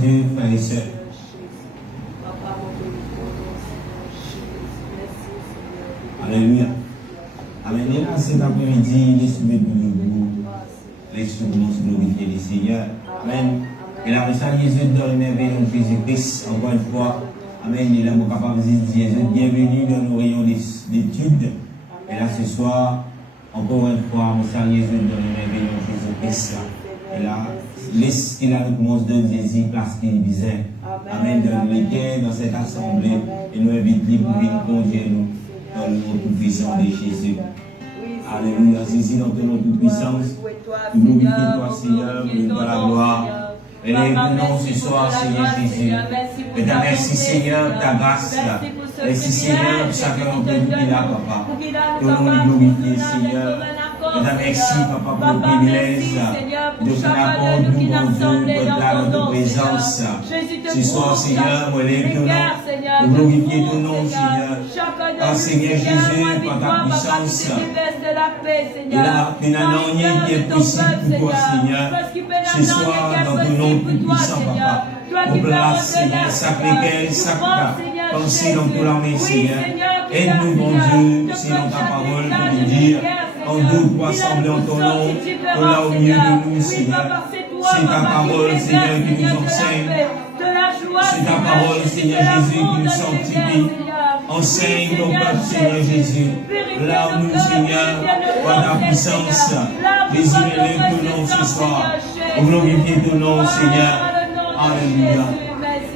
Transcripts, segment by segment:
Dieu, frères et sœurs. Alléluia. Amen. Et là, cet après-midi, les soumis de nous, les soumis glorifier le Seigneur. Amen. Et la recherche Jésus dans le merveilleux nom de Jésus-Christ, encore une fois. Amen. Et là, nous sommes capables de dire Jésus, bienvenue dans nos rayons d'études. Et là, ce soir, encore une fois, nous saluons Jésus dans le merveilleux nom de Jésus-Christ. Et là, laisse qu'il a nous commence de Jésus, place qu'il disait. Amen. Dans le cœur, dans cette assemblée, et nous invitons pour venir conduire nous dans le nom tout-puissant de Jésus. Alléluia. Jésus, dans ton nom toute-puissance, nous glorifions toi, Seigneur, nous dans la gloire. Et nous ce soir, Seigneur Jésus. Et merci, Seigneur, pour ta grâce. Merci, Seigneur, pour chacun d'entre nous qui est là, Papa. Que nous glorifions, Seigneur. Et merci, Papa, pour le privilège de nous accorder, nous, mon Dieu, d'être là dans ta présence. Ce soir, Seigneur, nous élève ton nom. Nous glorifions ton nom, Seigneur. Ah, Seigneur Jésus, par ta puissance. Et là, il n'y a rien qui est possible pour toi, Seigneur. Ce soir, dans ton nom tout-puissant, Papa. Au place, Seigneur, sacré-cœur, sacré pensée dans toute l'armée, Seigneur. Aide-nous, mon Dieu, selon ta parole, pour nous dire, en deux pour assembler en ton nom, que là au milieu de nous, Seigneur. C'est ta parole, Seigneur, qui nous enseigne. C'est ta parole, Seigneur Jésus, qui nous sanctifie. Enseigne nos peuple, Seigneur Jésus. Là où nous, Seigneur, par ta puissance, Jésus, élève ton nom ce soir. Glorifier ton nom, Seigneur. Alléluia.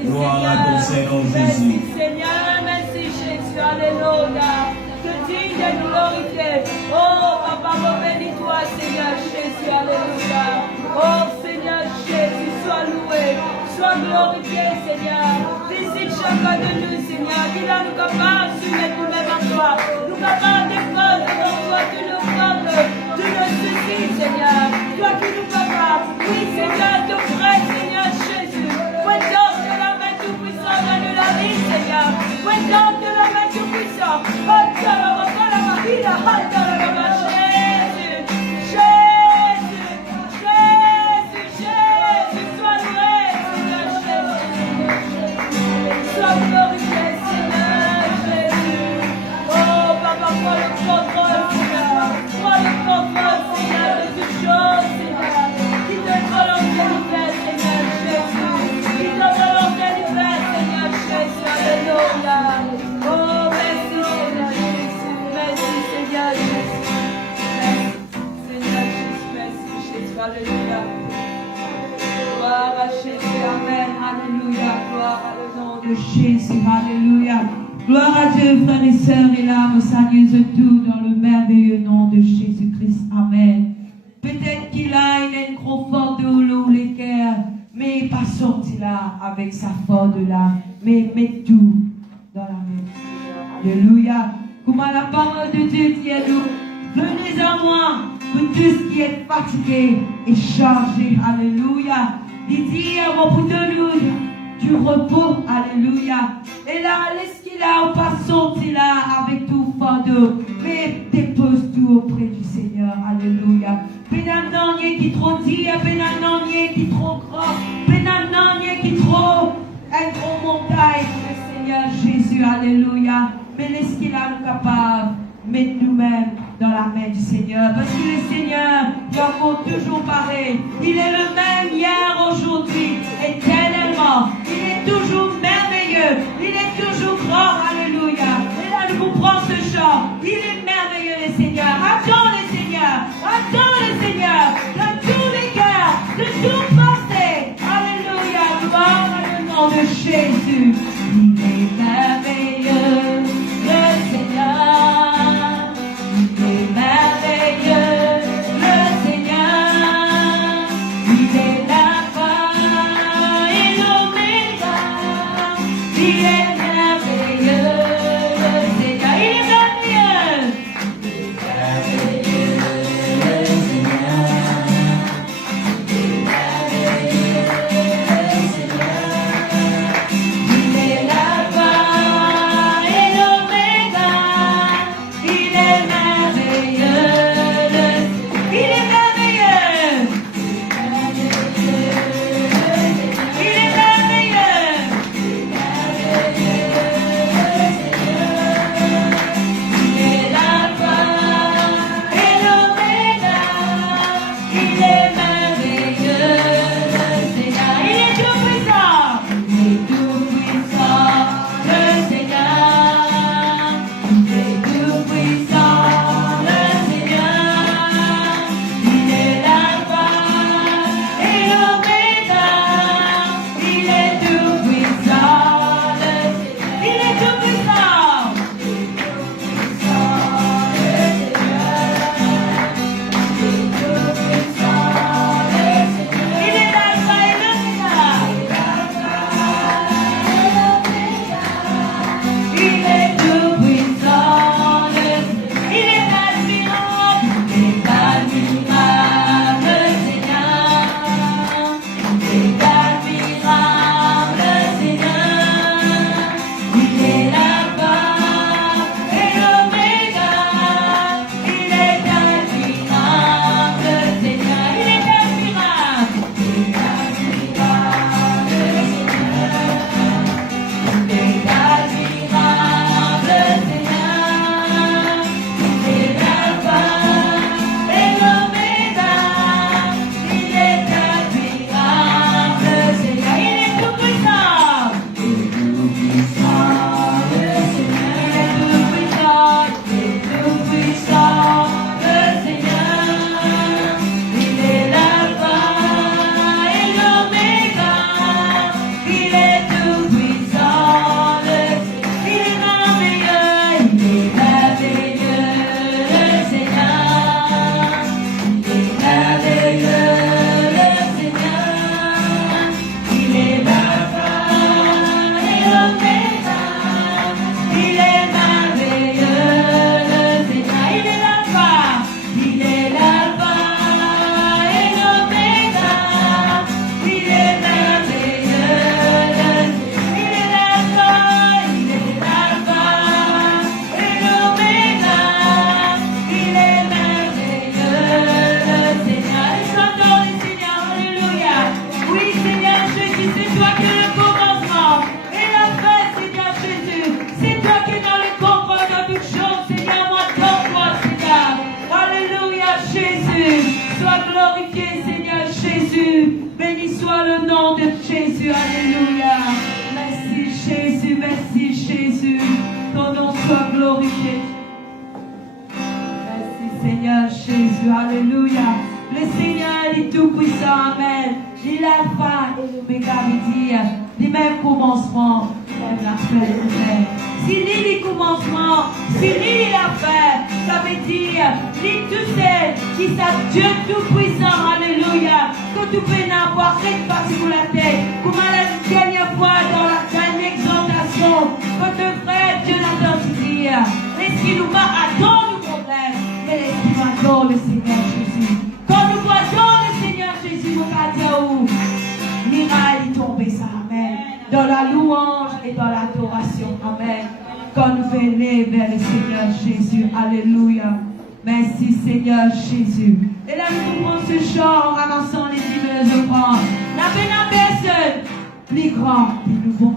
Gloire à ton Seigneur Jésus. Seigneur, merci Jésus. Alléluia. Que digne de nous glorifier. Oh, Papa, bénis-toi, Seigneur Jésus. Alléluia. Oh, Seigneur Jésus, sois loué. Sois glorifié, Seigneur. Visite chacun de nous, Seigneur. Qu'il a nous capables de soumettre nous-mêmes à toi. Nous capables de prendre devant toi. Tu nous prends. Tu nous suffis, Seigneur. Toi qui nous capables. Oui, Seigneur, te prête, Seigneur Jésus. Fouette-donc de la main tout-puissante dans la vie, Seigneur. Fouette-donc de la main tout-puissante. Alléluia. Gloire à Jésus. Amen. Alléluia. Gloire à le nom de Jésus. Alléluia. Gloire à Dieu, frères et sœurs, et l'âme sagneuse tout dans le merveilleux nom de Jésus-Christ. Amen. Peut-être qu'il a une confort de l'eau, les cœurs, mais pas sorti là avec sa force de là. Mais met tout dans la main du Seigneur. Alléluia. Comme à la parole de Dieu dit à nous, venez à moi. Pour tout ce qui est fatigué et chargé, alléluia. Il dit, on va vous donner du repos, alléluia. Et là, laisse qu'il a au passant, il a avec tout fardeau, mais dépose tout auprès du Seigneur, alléluia. Pénananier qui trop dit, pénananier qui trop grand, pénananier qui trop, un gros montagne, le Seigneur Jésus, alléluia. Mais laisse qu'il a nous capable, mettre nous-mêmes dans la main du Seigneur, parce que le Seigneur est encore toujours pareil. Il est le même hier, aujourd'hui, éternellement. Il est toujours merveilleux. Il est toujours grand. Alléluia. Et là, nous comprenons ce chant. Il est merveilleux, le Seigneur. Attends le Seigneur. Attends le Seigneur. De tous les cœurs, de toute pensée. Alléluia. Gloire à le nom de Jésus. Il est merveilleux, le Seigneur. Merveilleux, le Seigneur, il est l'alpha et l'oméga, il est merveilleux, le Seigneur, il est merveilleux, le Seigneur, il est merveilleux, le Seigneur, il Jésus. Alléluia. Le Seigneur est tout-puissant. Amen. Il est l'alpha et l'oméga, les mêmes commencements, même la fin. Amen. S'il dit les commencements, s'il dit la fin, ça veut dire, dit tous ceux qui savent Dieu tout-puissant, alléluia, que tu peux n'avoir rien passé pour la tête, comme la dernière fois dans l'exhortation, que ton frère Dieu l'entend dire, l'esprit nous va attendre nos problèmes, mais l'esprit nous adore le Seigneur Jésus. Quand nous voyons le Seigneur Jésus, nous allons dire où l'ira est tombé, ça, amen. Dans la louange et dans l'adoration, amen. Quand nous venons vers le Seigneur Jésus, alléluia. Merci Seigneur Jésus. Et là nous prenons ce chant en ramassant les dîmes et les offrandes. N'avez la personne plus grand que nous bon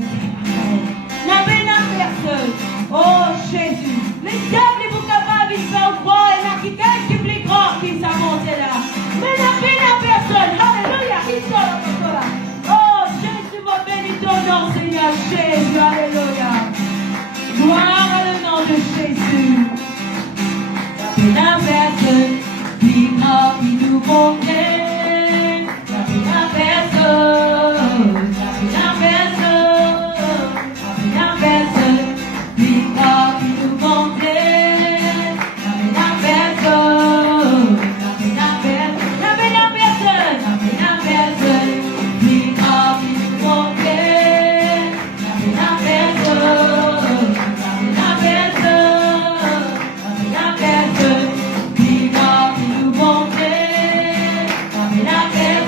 N'avez la personne. Oh Jésus. Les diables vous capables de faire voir et l'architecte qui est plus grand qui s'est monté là. Mais n'avez la personne. Alléluia. Qui sont là. Oh Jésus, mon béni ton nom Seigneur Jésus. Alléluia. Gloire à le nom de Jésus. La personne qui a qui nous convient. La personne. La personne. La personne qui a qui nous convient. La personne. La personne. La personne. La personne qui a qui nous convient. La personne.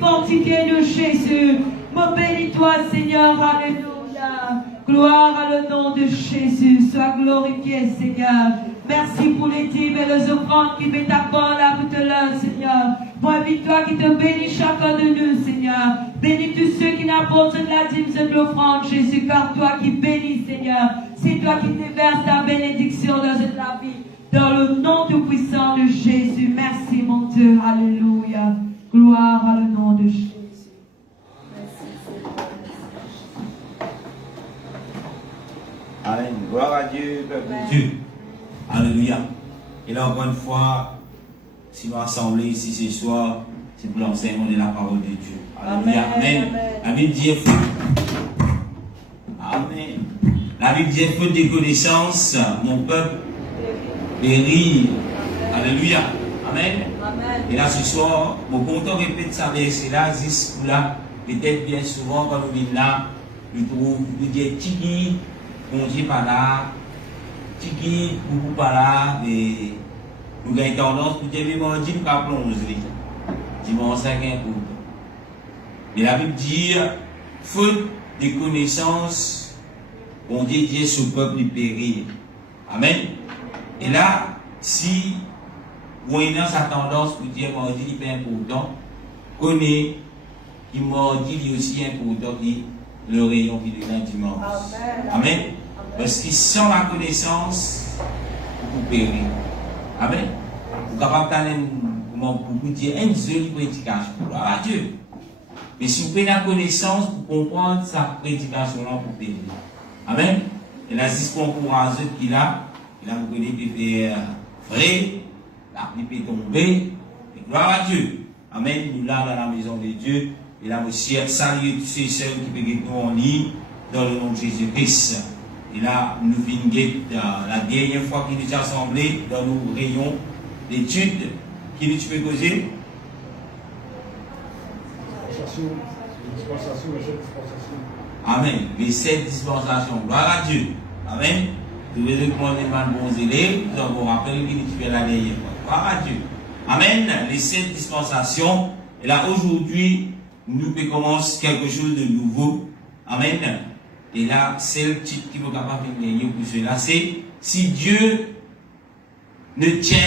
Fortifiez-nous, Jésus. Mon bénis-toi, Seigneur. Alléluia. Gloire à le nom de Jésus. Sois glorifié, Seigneur. Merci pour les dîmes et les offrandes qui mettent à bord là pour te l'heure, Seigneur. Moi, toi qui te bénis chacun de nous, Seigneur. Bénis tous ceux qui n'apportent de la dîme et de l'offrande, Jésus, car toi qui bénis, Seigneur. C'est toi qui déverses ta bénédiction dans la vie. Dans le nom tout puissant de Jésus. Merci, mon Dieu. Alléluia. Gloire à le nom de Jésus. Merci, Seigneur. de Dieu. Alléluia. Et là, encore une fois, si nous rassemblons ici ce soir, c'est pour l'enseignement de la parole de Dieu. Alléluia. Amen. La Bible dit, Amen. La Bible dit, faute de connaissances, mon peuple périt. Alléluia. Amen. Et là, ce soir, mon content répète ça verset là, jusqu'à là, peut-être bien souvent, quand nous venons là, nous trouvons, nous disons, Tiki, on dit pas là, Tiki, beaucoup pas là, et nous avons tendance pour dire, mais on dit, nous avons plongé. Dimanche 5 pour. Et la Bible dit, faute de connaissances, on dit Dieu ce peuple périr. Amen. Et là, si vous avez sa tendance pour dire mardi il est important, connaît qu'il mardi il est aussi important que le rayon qui est le dimanche. Amen. Amen. Parce que sans la connaissance, vous périr. Amen. Vous êtes capable de dire une jolie prédication. Gloire à Dieu. Mais si vous avez la connaissance pour comprendre sa prédication-là pour périr. Amen. Et là, si ce qu'on encourage qu'il a, il a fait vrai, il peut tomber. Et gloire à Dieu. Amen. Nous là dans la maison de Dieu. Et là, aussi, saluer tous ces sœurs qui peuvent nous en ligne dans le nom de Jésus-Christ. Et là, nous venons la dernière fois qu'il nous a assemblés dans nos rayons d'études. Qui nous peut causer? Dispensation, les 7 dispensations. Amen. Les 7 dispensations. Gloire à Dieu. Amen. Nous devons demander de bons élèves. Nous avons rappelé qu'il nous fait la dernière fois. Gloire à Dieu. Amen. Les 7 dispensations. Et là, aujourd'hui, nous pouvons commencer quelque chose de nouveau. Amen. Et là, c'est le titre qui va capable de gagner pour cela. C'est si Dieu ne tient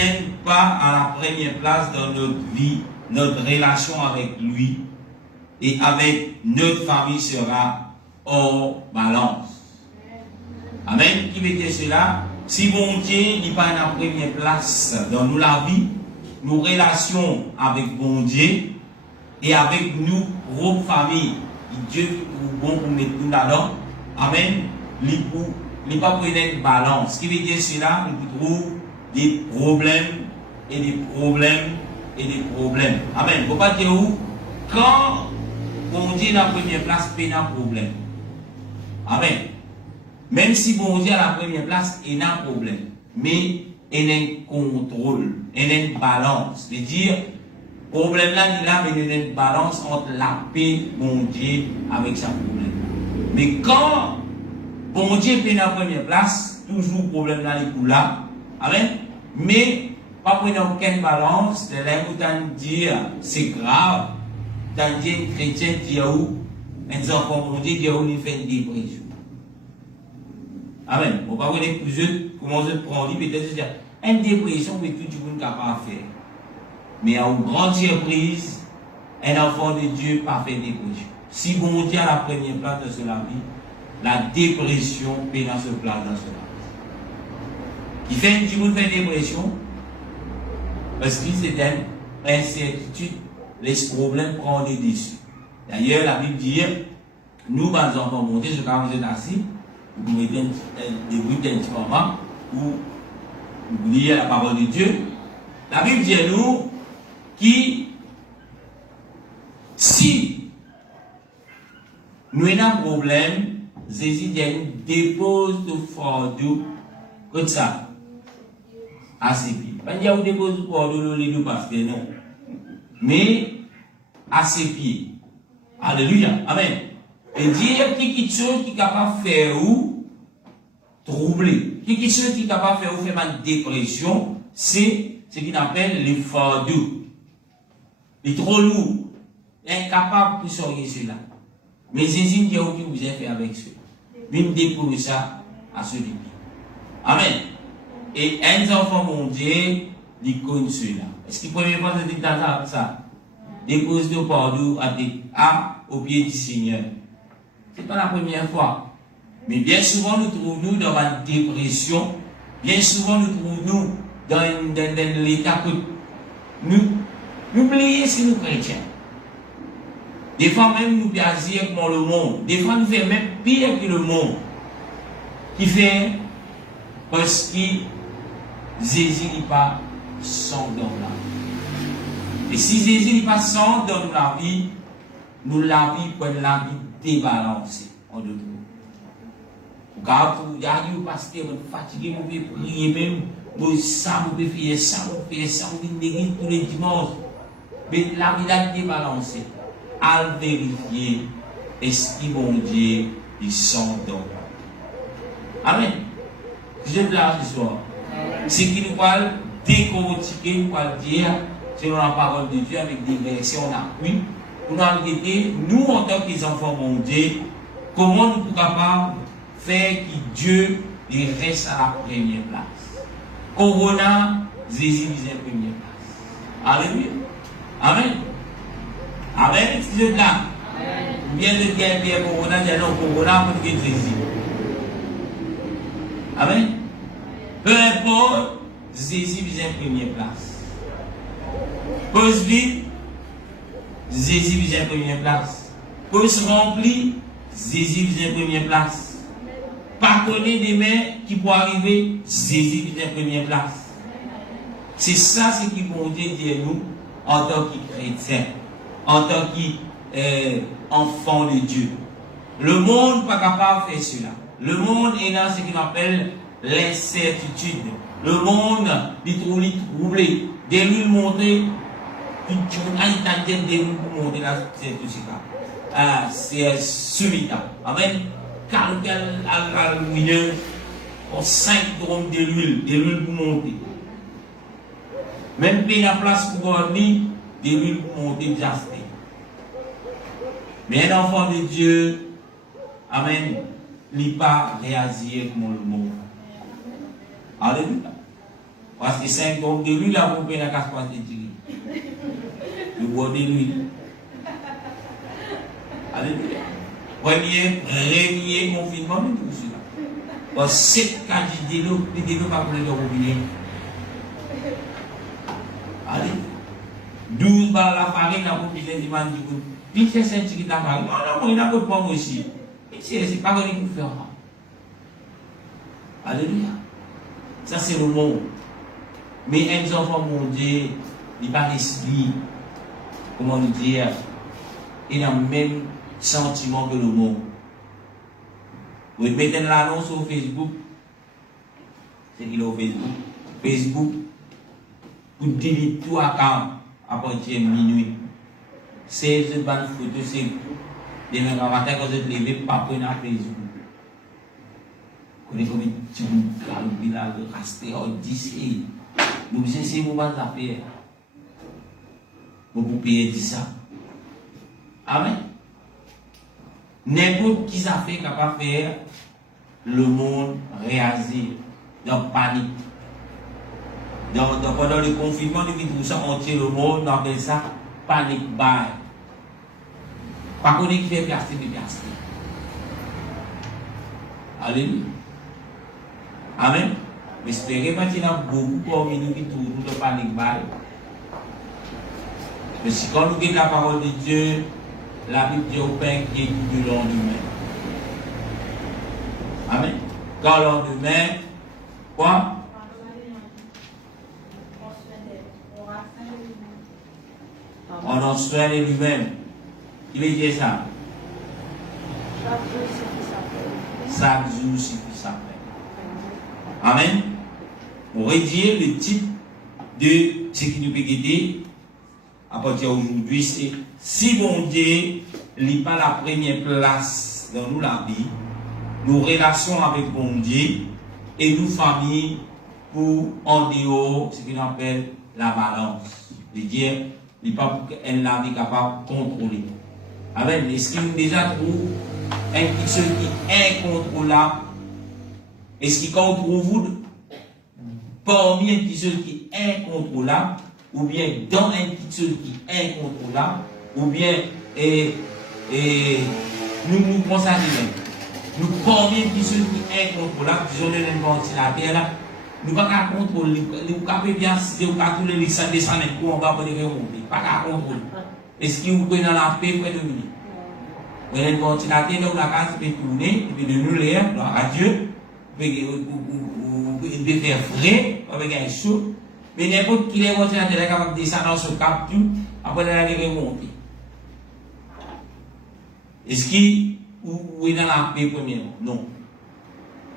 pas à la première place dans notre vie, notre relation avec lui et avec notre famille sera hors balance. Amen. Qui veut dire cela? Si bon Dieu n'est pas à la première place dans nous la vie, nos relations avec bon Dieu et avec nous, propres familles, Dieu est bon pour mettre nous là-dedans. Amen. Il n'est pas pour une balance. Ce qui veut dire cela, nous trouvons des problèmes et des problèmes et des problèmes. Amen. Il ne faut pas dire où, quand bon Dieu est à la première place, il y a un problème. Amen. Même si bon Dieu est à la première place, il y a un problème. Mais il y a un contrôle, il y a une balance. C'est-à-dire, le problème là, il y a une balance entre la paix, bon Dieu, avec sa problème. Mais quand bon Dieu est à la première place, toujours le problème là, il est là. Amen. Mais, pas prendre aucune balance, de là où dire c'est grave, dans dire un chrétien dit où, un enfant bon Dieu dit où il fait une dépression. Amen. On va voir les plusieurs, comment je prends, peut-être dire, une dépression, mais tout le monde n'est pas faire. Mais à une grande surprise, un enfant de Dieu n'a pas fait dépression. Si bon Dieu a la première place dans sa vie, la dépression peut dans ce place dans sa vie. Qui fait un petit peu de dépression, parce que c'est une incertitude, les problèmes prennent des dessus. D'ailleurs, la Bible dit, nous, les enfants montés, je quand vous êtes assis, vous mettez un petit moment où vous lisez la parole de Dieu. La Bible dit à nous qui, si nous avons un problème, Jésus dépose le fardeau comme ça. À ses pieds. Pas dire où dépose le fardeau les deux parce que non. Mais à ses pieds. Alléluia. Amen. Et dire quelque chose qui est capable de faire ou troubler. Quelque chose qui est capable de faire ou faire une dépression, c'est ce qu'on appelle le fardeau. Il est trop lourd. Incapable de sortir cela. Mais Jésus dit où vous avez fait avec cela. Même dépose ça à ce pied. Amen. Et un enfant bon Dieu, il connaît cela. Est-ce qu'il peut pas se dire dans ça? Dépose le fardeau au pied du Seigneur. Ce n'est pas la première fois. Mais bien souvent, nous trouvons dans une dépression. Bien souvent, nous trouvons dans l'état que nous oublions si nous chrétiens. Des fois même, nous agir comme le monde. Des fois, nous faisons même pire que le monde. Qui fait Parce que Jésus n'est pas sans dans la vie. Et si Jésus n'est pas sans dans la vie, nous la vie pour la vie débalancée en deux mots. Car pour y aller au pasteur, vous fatigué, vous pouvez prier même, vous ça, vous pouvez faire ça, vous pouvez faire ça, vous pouvez l'église tous les dimanches. Mais la vie est débalancée. À vérifier, est-ce que mon Dieu, ils sont dans la vie. Amen. Je te là ce soir. Ce qui nous parle décortiquer, nous parle dire, selon la parole de Dieu, avec des versions en appui, pour nous enquêter, nous en tant qu'enfants mon Dieu, comment nous sommes capables de faire que Dieu il reste à la première place. Corona, Jésus est à la première place. Alléluia. Amen. Amen. C'est là. Bien de dire Pierre Corona, dit non, Corona, pour que Jésus. Amen. Peu importe, Jésus est à la première place. Pose vite, Jésus est à la première place. Pose rempli, Jésus est à la première place. Pas connaître des mains qui pourraient arriver, Jésus est à la première place. C'est ça ce qui vont dire nous en tant que chrétiens, en tant qu'enfants de Dieu. Le monde n'est pas capable de faire cela. Le monde est dans ce qu'on appelle l'incertitude. Le monde est troublé. Dès lui montrer, tu as une tête de nous montrer la certitude. C'est subita. Amen. Car à l'huile, on 5 drômes de l'huile pour monter. Même pas la place pour dormir, de l'huile pour monter jasté. Mais un enfant de Dieu, amen, il n'est pas réagir comme le monde. Alléluia. Parce que 5 drômes de l'huile, là, vous pouvez la casse pas de tirer. Le bois de l'huile. Alléluia. Premier confinement, mais tout cela. Parce que 7 cas de l'eau, les délos pas pour les robinet. Allez. 12 balles la farine, la pour les dimanche du coup. Puis c'est un petit qui t'a farine. Non, il n'a pas de pomme aussi. C'est pas ce qu'il faut faire. Alléluia. Ça, c'est le monde. Mais un enfant, mon Dieu, il n'a pas l'esprit. Comment nous dire? Il a le même sentiment que le monde. Vous mettez l'annonce sur Facebook. C'est qu'il est au Facebook. Facebook. Pour dire tout à quand, à partir de minuit. C'est une bonne photo, c'est demain matin quand vous êtes levé, pas prendre à Facebook. Vous connaissez comme un petit village de Castéo, d'ici. Nous essayons de vous faire affaire. Vous pouvez dire ça. Amen. N'importe qui ça fait capable de faire le monde réagir dans panique. Pendant le confinement, depuis tout ça, on tient le monde, on appelle ça panique buy. Pas qu'on qui fait piastre, mais piastre. Alléluia. Amen. Mais espérez pas qu'il y a beaucoup parmi nous qui tournent de panique buy. Mais si quand nous regardons la parole de Dieu, la Bible dit au pain qui est du lendemain. Amen. Quand le lendemain, quoi? On en soigne lui-même. Il veut dire ça. Chaque jour suffit sa peine. Amen. On va dire le type de ce qui nous peut aider à partir d'aujourd'hui, c'est si bon Dieu n'est pas la première place dans nous la vie, nos relations avec bon Dieu et nos familles pour en dehors ce qu'on appelle la balance. C'est-à-dire, il n'est pas pour qu'elle la vie capable de contrôler. Amen. Est-ce qu'il déjà trouve un petit seul qui est incontrôlable? Est-ce qu'il contrôle vous parmi un petit seul qui est incontrôlable? Ou bien dans un petit seul qui est incontrôlable? Ou bien nous pensons à nous parmi un petit seul qui est incontrôlable? Disons le ventilateur là. Nous ne pouvons pas contrôler. Nous ne pouvons pas bien si nous pouvons tous les descendre pour on va pas les remonter. Pas qu'à contrôler. Est-ce que vous pouvez dans la paix pour dominer? Vous avez le ventilateur, nous la case peut tourner, et puis de nous l'air, à Dieu, vous il peut faire frais, avec un chaud, mais n'importe qui est rentré à la capable de descendre sur le cap, après la remonter. Est-ce qu'il est dans la paix premièrement? Non.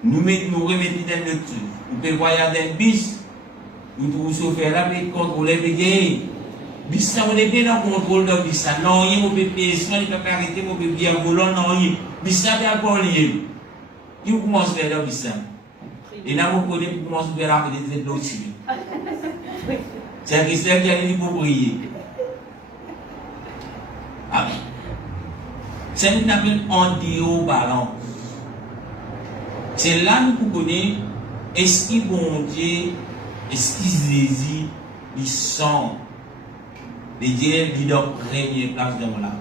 Nous remettons dans le truc. Vous pouvez voyager dans le bis, vous trouvez chauffeur là, vous contrôlez le gars. Bis, ça, on est bien dans le contrôle de bis. Ça, non, il ne peut pas payer, il ne peut pas arrêter, il ne peut pas bien voler, non, il. Bis, ça, bien encore lié. Il commence à faire le bis. Et là, vous connaissez, vous commencez à faire la paix de l'autre. C'est un Christian qui a dit pour prier. Amen. C'est ce qu'on appelle anti-balance. C'est là que nous connaissons est-ce qu'il bon Dieu, est-ce qu'il saisit, il sent, les dieux lui donnent première place dans la vie.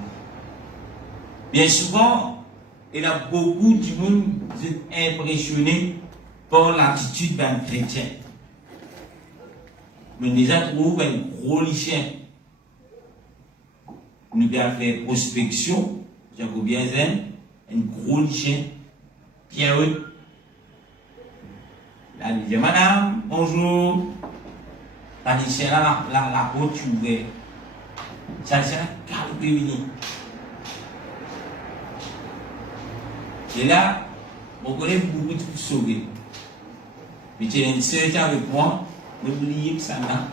Bien souvent, il y a beaucoup de monde qui sont impressionnés par l'attitude d'un chrétien. Mais déjà trouve un gros lycéen. Nous avons fait prospection, Jacobien Zen, un gros lycéen, Pierre. Là, il dit, madame, bonjour. La lycéen là, la porte ouverte. Ça, c'est un cadre prévenu. Et là, on connaît beaucoup de sauver. Mais tu as une sœur avec moi, n'oubliez que ça là.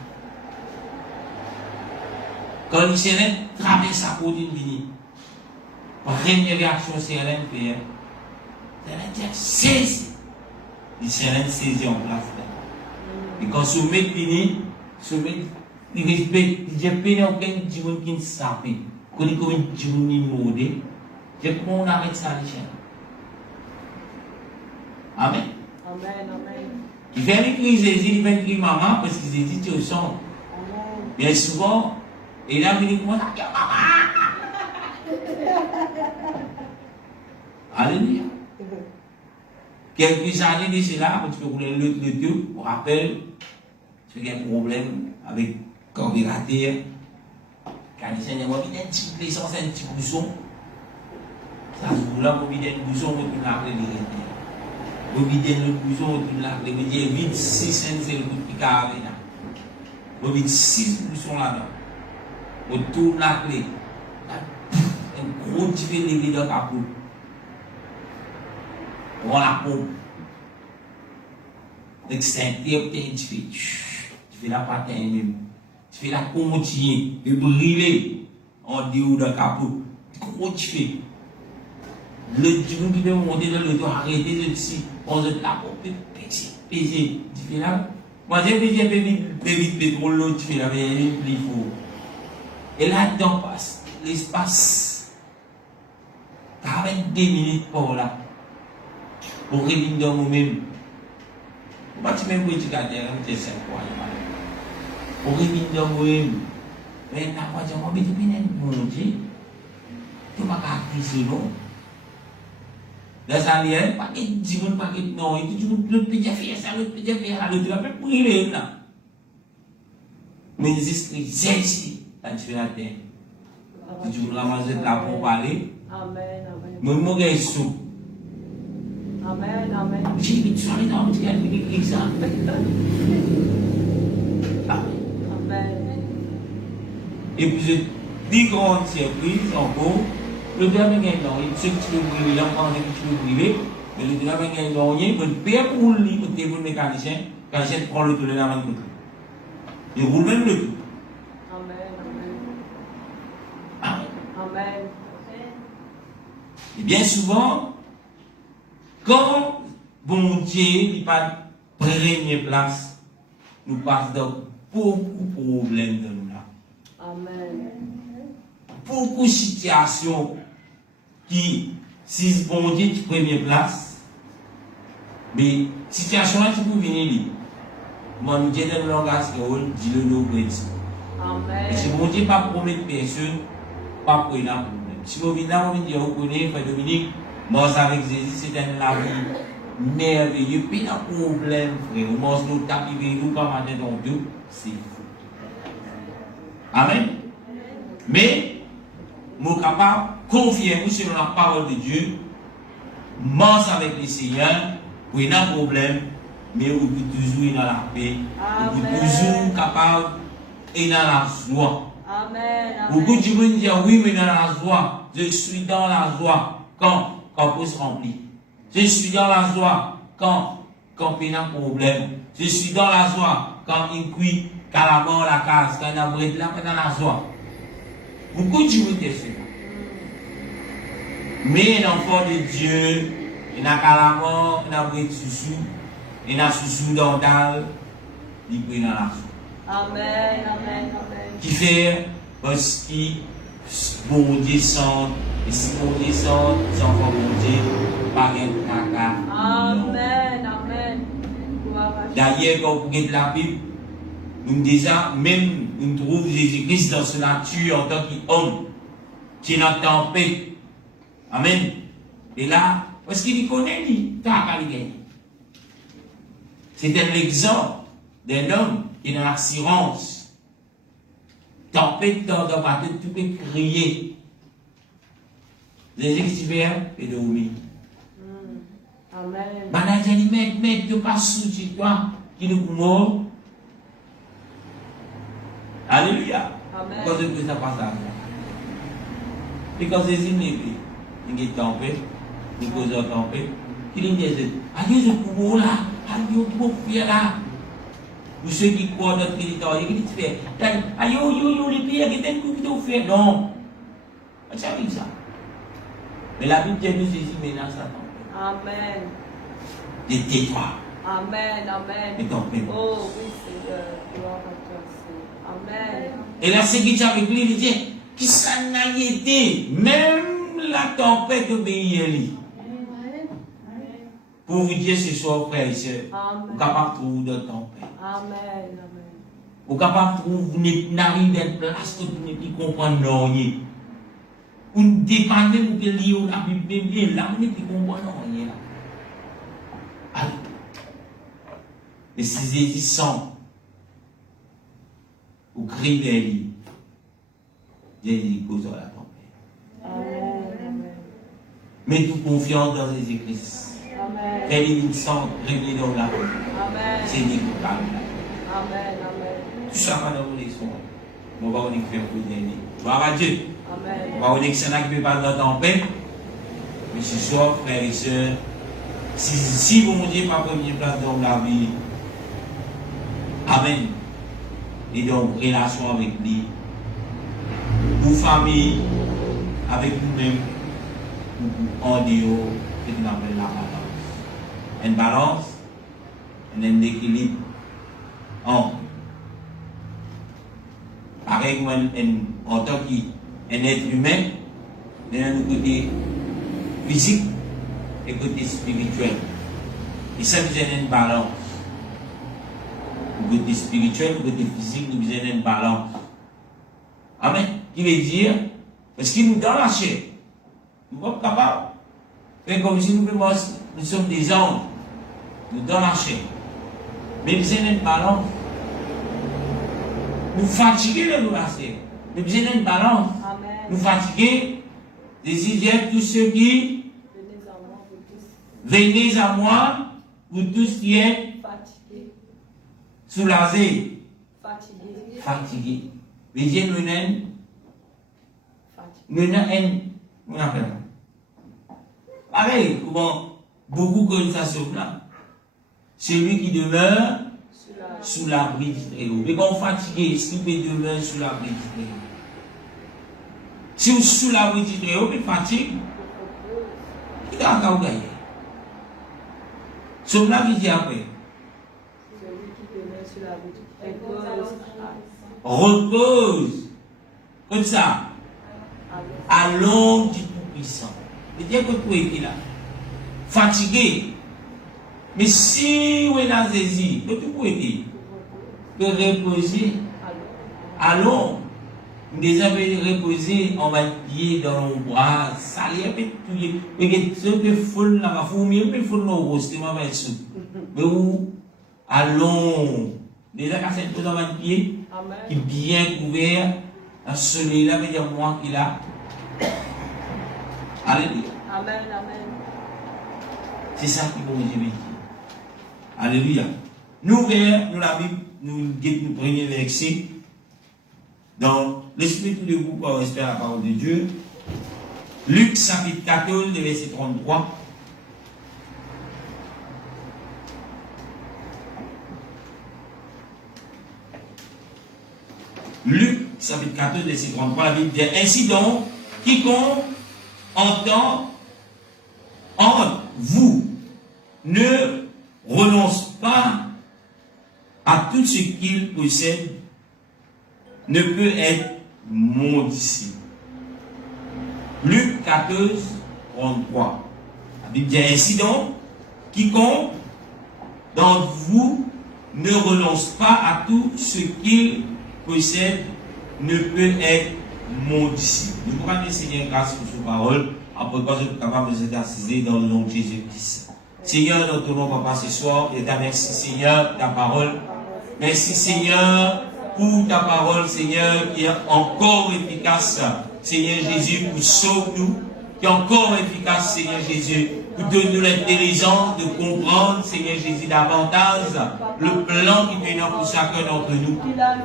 Quand le lycéen traverse sa porte, il dit, première réaction, c'est elle fait. Elle dit, saisis. Le lycéen saisit en place. Et quand ce mec finit, ce mec, il respecte, il n'y a aucun diable qui ne sape. Quand il y a un diable qui est modé, c'est comment on arrête ça, le lycéen. Amen. Amen, amen. Il fait une crise, il fait une crise maman parce qu'il dit tu ressens. Bien souvent, et là, il dit comment ça Alléluia. Quelques années d'ici là, tu peux rouler le Dieu, pour rappel, tu as un problème avec le carburateur. Quand il s'est dit, moi, il y a un petit puissance, un petit bouchon. Ça se roule là, il y a un bouchon, il y a un bouchon. Vous videz le bouchon, vous videz vite 6 cents, c'est le coup de picarde. Vous videz 6 bouchons là-dedans. Vous tournez la clé. Un gros petit peu de dans la peau. On la pompe. Donc c'est un terre, tu fais la patin même. Tu fais la continue, de brûler en dehors de la capot. Gros tu fais. Le Dieu qui veut monter dans le dos, arrêter de dessus. On se la pompe, péché. Tu fais là. Moi j'ai déjà vite pétrole, l'autre tu fais là, mais il est plus fort. Et là-dedans passe l'espace. 42 minutes pour là. Pour revenir dans nous-mêmes. Pourquoi tu m'aimes prédicateur, tu es 5 fois. Pour revenir dans nous-mêmes. Mais là, moi je m'en vais te pénétrer, mon Dieu. Tu m'as caractérisé, non? Dans sa lienne, pas qu'il dit, pas qu'il non, il dit, le petit fait ça, le petit fait ça, le petit fait brûler là. Mais les esprits, c'est ici, là tu fais la terre. Tu me ramasses là pour parler. Amen, amen. Mais moi, je suis sous. Amen, amen. J'ai dit, tu vas aller dans l'église. Amen. Et puis, je dis grande surprise, en gros. Le diable est gagnant, il sait que tu veux brûler, il entend que tu veux brûler, mais le diable est gagnant, il peut payer pour lui, pour le mécanicien, quand il prend le tout de la main. Il roule même le tout. Amen, amen. Amen. Amen. Et bien souvent, quand bon Dieu n'est pas première place, nous passons dans beaucoup de problèmes de nous là. Amen. Beaucoup de situations qui, si bon Dieu est première place, mais situation là, tu peux venir là. Moi, nous disons dans le langage dit le nom de Dieu. Amen. Si bon Dieu pas promettre personne, pas pour un problème. Si vous venez là, vous dire, vous connaissez, Frère Dominique, moi, avec Jésus, c'est un la vie merveilleux. Puis, il y a un problème, frère. Vous mangez l'eau, tapez vous comme un dans Dieu, c'est fou. Amen. Mais, nous sommes capables de confier sur la parole de Dieu, mange avec le Seigneur, pour un problème, mais vous pouvez toujours être dans la paix. Vous pouvez toujours capable d'être dans la joie. Amen. Beaucoup de gens disent oui, mais dans la joie. Je suis dans la joie quand on se remplit. Je suis dans la joie quand il y a un problème. Je suis dans la joie quand il cuit, quand la mort la casse, quand il y a un brûlé, là, dans la joie. Beaucoup de gens disent ça. Mais l'enfant de Dieu, il n'a qu'à la mort, il n'a pas de sous, il n'a sous dans dalle, il peut dans la joie. Amen, amen, amen. Qui fait parce qu'il bon descend, et si bon descend, les enfants bon Dieu, pas de caca. Amen, amen. D'ailleurs, quand vous regardez la Bible, nous déjà, même nous trouvons Jésus-Christ dans sa nature en tant qu'homme, qui est dans la tempête. Amen. Et là, parce qu'il connaît, il t'a gagné. C'est un exemple d'un homme qui est dans l'assurance. Tempête dans ma tête, tout peut crier. Les experts et dormir. Amen. Madame, mais tu pas sous toi, qui nous mort. Alléluia. Amen. Quand je peux ça passer à moi. Et quand c'est signé, il est tempête, il cause de tempête, il dit, allez, je peux là, allez, je peux faire là. Ou ceux qui croient notre territoire, ils disent, allez, les pays, ils disent, vous faire. Non. Ça arrive ça. Mais la Bible dit, nous, Jésus menace la tempête. Amen. Tais-toi. Amen, amen. Et tempête. Oh, oui, Seigneur. Gloire à toi, Seigneur. Amen. Et là, c'est qui avec lui, il dit, qui ça n'a été, même la tempête obéit à lui. Pour vous dire ce soir, frères et sœurs, vous êtes capable de trouver de tempête. Amen, amen. Vous êtes capable de trouver une place que vous ne pouvez pas comprendre. Vous ne dépendez pas de lire la Bible, mais là, vous ne pouvez pas comprendre rien. Et si Jésus sent, vous criez vers lui, Jésus cause la tempête. Amen. Mettez toute confiance dans Jésus-Christ. Amen. Faites-lui une sang réglé dans la vie. Amen. C'est dit que parle. Amen, amen. Tout ça, madame, on est son. On va vous faire pour dernier. Gloire à Dieu. Amen. On va vous dire que c'est là qui peut pas dans tempête. Mais ce soir, frères et sœurs, si vous me dites pas première place dans la vie, amen. Et donc, relation avec lui, pour famille, avec nous-mêmes, en dehors, c'est ce qu'on appelle la balance. Une balance, un équilibre entre, pareil en tant qu'un être humain, d'un côté physique et côté spirituel. Et ça, nous avons une balance. Le côté spirituel, le côté physique, nous avons une balance. Amen. Qui veut dire, parce qu'il nous donne la chair. Nous ne sommes pas capables. Fait comme si nous sommes des anges. Nous donnons la chair. Mais nous avons une balance. Nous fatiguons le chair. Mais nous avons une balance. Amen. Nous fatiguons. Désirez tous ceux qui venez à moi, vous tous qui êtes fatigués. soulagés, Fatigués. fatigués. Mais Dieu nous aime. Fatigués. Nous aime. Nous appelle. Pareil, comment beaucoup comme ça sur là. Celui qui demeure sous l'abri du Très-Haut. Mais quand on est fatigué, est-ce qu'il peut demeurer sous l'abri du Très-Haut? Si vous êtes sous l'abri du Très-Haut, vous fatigue, qui t'a encore gagné? Sauf là qui dit après. Celui qui demeure sur la route Repose. Comme ça. À l'ombre du Tout-Puissant. Et Dieu que vous êtes là. Fatigué. Mais si vous êtes dans Jésus, que vous pouvez de reposer à l'ombre. Nous déjà reposer, on va pied dans nos bras, salir un peu tout. Et ce que foule là, faut mieux que foule nos roses, c'est ma mère sous. Mais où allons déjà quand c'est tout dans votre pied, qui est bien couvert, un soleil là, veut dire moi qui là. Alléluia. Amen, amen. C'est ça qui vous dit. Alléluia. Nous ouvrons la Bible, nous guidons le premier verset. Donc, l'esprit tout de vous pour respecter la parole de Dieu. Luc chapitre 14, verset 33. Luc chapitre 14, verset 33, la Bible dit ainsi donc, quiconque entend en vous ne renonce pas à tout ce qu'il possède, ne peut être mon disciple. Luc 14, 33. La Bible dit ainsi donc, quiconque d'entre vous ne renonce pas à tout ce qu'il possède, ne peut être mon disciple. Nous pourrons dire Seigneur grâce pour sa parole, après quoi je suis capable de s'exercer dans le nom de Jésus-Christ. Seigneur, dans ton nom, Papa, ce soir, et merci Seigneur, ta parole. Merci Seigneur pour ta parole, Seigneur, qui est encore efficace, Seigneur Jésus, pour sauver-nous, qui est encore efficace, Seigneur Jésus, pour donner-nous l'intelligence de comprendre, Seigneur Jésus, davantage le plan qui est maintenant pour chacun d'entre nous.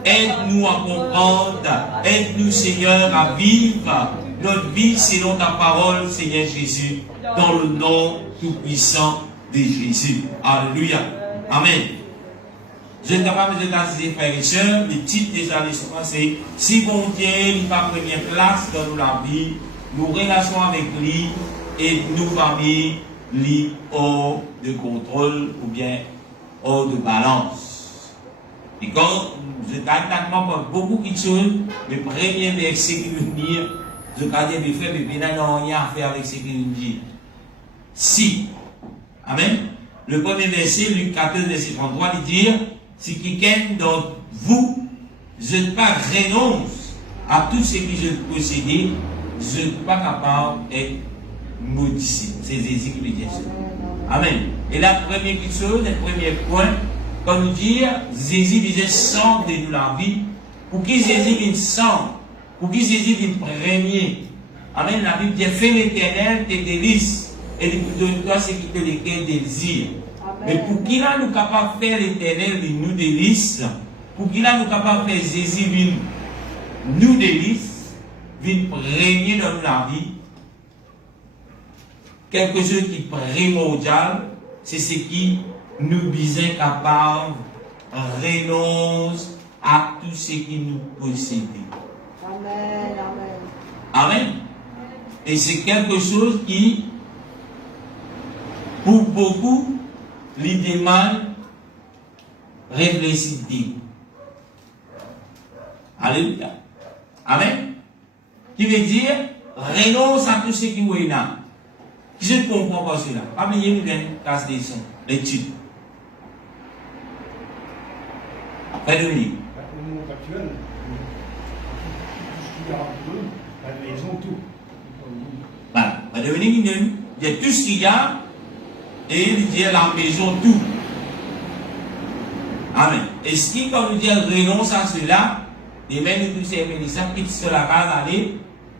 Aide-nous à comprendre, aide-nous, Seigneur, à vivre notre vie selon ta parole, Seigneur Jésus, dans le nom tout-puissant de Jésus. Alléluia. Amen. Je ne sais pas, mes frères et sœurs, le titre déjà de ce c'est si bon Dieu n'est pas première place dans la vie, nos relations avec lui et nos familles, lui hors de contrôle ou bien hors de balance. Et quand je t'attends beaucoup de choses, le premier verset qui veut dire, je garde mes frères, mais bien non, rien à faire avec ce qu'il nous dit. Si. Amen. Le premier verset, Luc 14, verset 33, il dit si quelqu'un d'entre vous, je ne pas renonce à tout ce que je possède, je ne suis pas capable d'être mon disciple. C'est Jésus qui le dit. Amen. Et la première chose, le premier point, quand nous dit, Jésus disait sang de nous la vie, pour qui Jésus vienne sang, pour qui Jésus vienne premier. Amen. La Bible dit, fais l'Éternel tes délices, et donne-toi ce qui te les désire. Mais pour qu'il a nous capable de faire l'Éternel de nous délices, pour qu'il a nous capable de faire Jésus nous délices, vienne régner dans la vie, quelque chose qui est primordial, c'est ce qui nous besoin capable renonce à tout ce qui nous possède. Amen, amen. Amen. Et c'est quelque chose qui, pour beaucoup, lui demande réfléchir. Alléluia. Amen. Qui veut dire renonce à tout ce qui est là. Qui ne comprend pas cela? Pas bien, nous venons casse des sons, l'étude. Frère Dominique. Au monde actuel, tout ce qu'il y a entre eux, ils ont tout. Voilà. Frère Dominique, il y a tout ce qu'il y a. Et il dit la maison tout. Amen. Et ce qui, comme nous dit, renonce à cela, les mêmes nous tous ces ministères qui sur la case aller,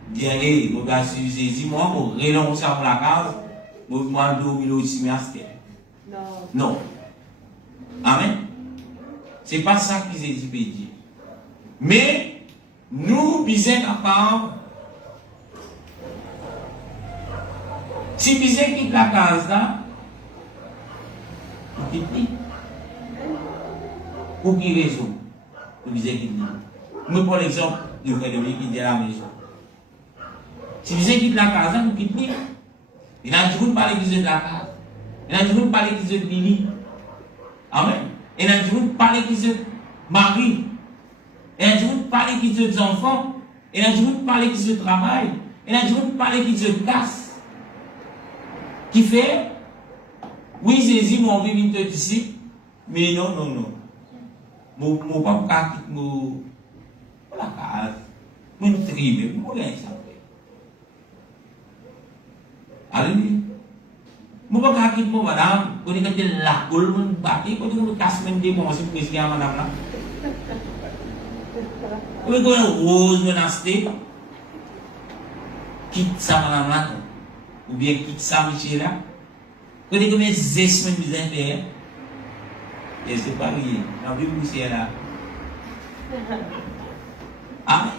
dire, hey, vous avez Jésus, moi, pour renoncer à la case, vous demandez au milieu aussi, Non. non. Amen. C'est pas ça que Jésus peut dire. Mais, nous, bisons capables, si bisons quitte la case là, pour qui raison? Pour dire qu'il dit. Moi, pour l'exemple, le frère de qui dit à la maison. Si vous quittez la case, vous quittez. Il a toujours pas l'église de la case. Il a toujours pas l'église de Lili. Amen. Il a toujours pas l'église de Marie. Il a toujours pas l'église des enfants. Il a toujours pas l'église de travail. Il a toujours pas l'église de casse. Qui fait? Oui, Jésus m'a envie de te dire, mais non, non, non. Mon papa quitte mon la case. Mon tribe, mon linge. Alléluia. Mon papa quitte mon madame, quand il était là, il m'a battu, quand il m'a cassé mon démon, c'est pour que madame là. Quand il a rose menacée, quitte sa madame là, ou bien quitte sa Michel là. Quand il a mes esprits bizarres, Et c'est pas rien. Dans le poussière là. Amen.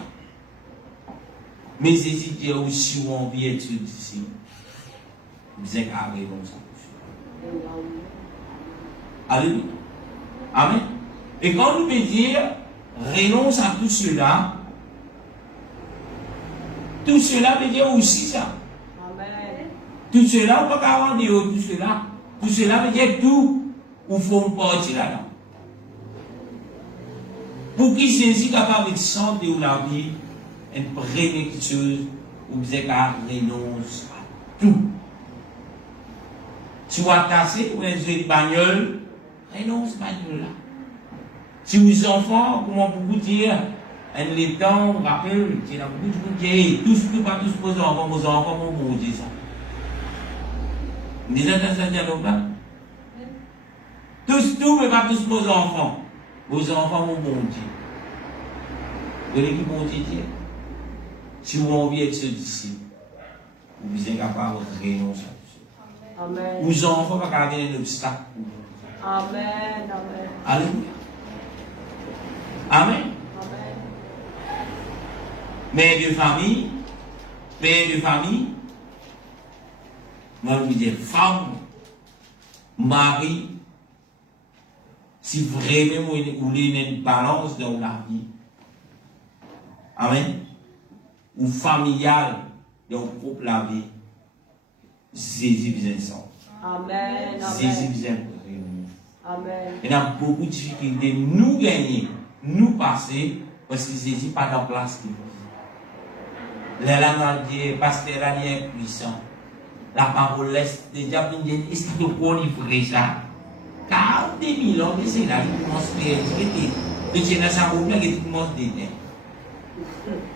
Mais Jésus dit aussi où on vient tout ici. Vous êtes arrivés comme ça. Alléluia. Amen. Et quand nous veut dire renonce à tout cela veut dire aussi ça. Amen. Tout cela, on ne peut pas avoir tout cela. Tout cela veut dire tout où faut partir là-dedans. Pour qu'il Jésus capable de santé ou la vie, une première chose où vous êtes à renoncer à tout. Si vous êtes cassé, vous êtes une bagnole, renonce à bagnole là. Si vous êtes enfant, comment vous dire, un les temps, rappel, il y a beaucoup de gens qui pas tous vos enfants, comment dire ça. Vous entendez ça dialogue là? Tout, mais pas tous vos enfants. Vos enfants vont bon Dieu. Vous voyez qui bon Dieu? Si vous avez envie d'être ce disciple, vous êtes capable de renoncer à tout ça. Amen. Vos enfants ne vont pas garder un obstacle. Amen. Amen. Alléluia. Amen. Amen. Mère de famille, moi je vous dis femme, mari, si vraiment vous voulez une balance dans la vie, amen, ou familial dans votre propre la vie, Jésus vous instant. Amen. Jésus Amen. vous aime. Amen. Il y a beaucoup de difficultés, nous gagner, nous passer, parce que Jésus n'est pas dans la place qui vous. Là, on dit, pasteur, il est puissant. La parole laisse déjà venir, est-ce qu'il faut livrer ça? 40 000 ans, c'est là qui commence à faire, que tu es dans sa route, qui commence à détenir.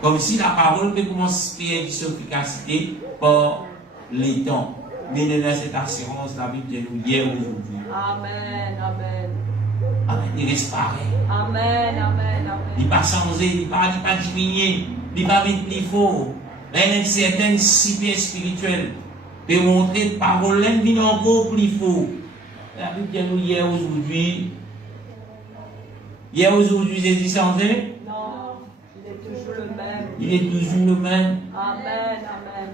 Comme si la parole peut commencer à faire son efficacité par les temps. Mais dans cette assurance, la Bible de nous hier aujourd'hui. Amen. Amen. Amen. Il reste pareil. Amen. Amen. Il n'est pas changé, il n'est pas diminué, il n'est pas vite plus fort. Il y a une certaine super spirituelle. Peut montrer que la parole est encore plus fort. La Bible de nous hier aujourd'hui. Hier aujourd'hui, Jésus changé? Non, il est toujours le même. Il est toujours le même. Amen. Amen.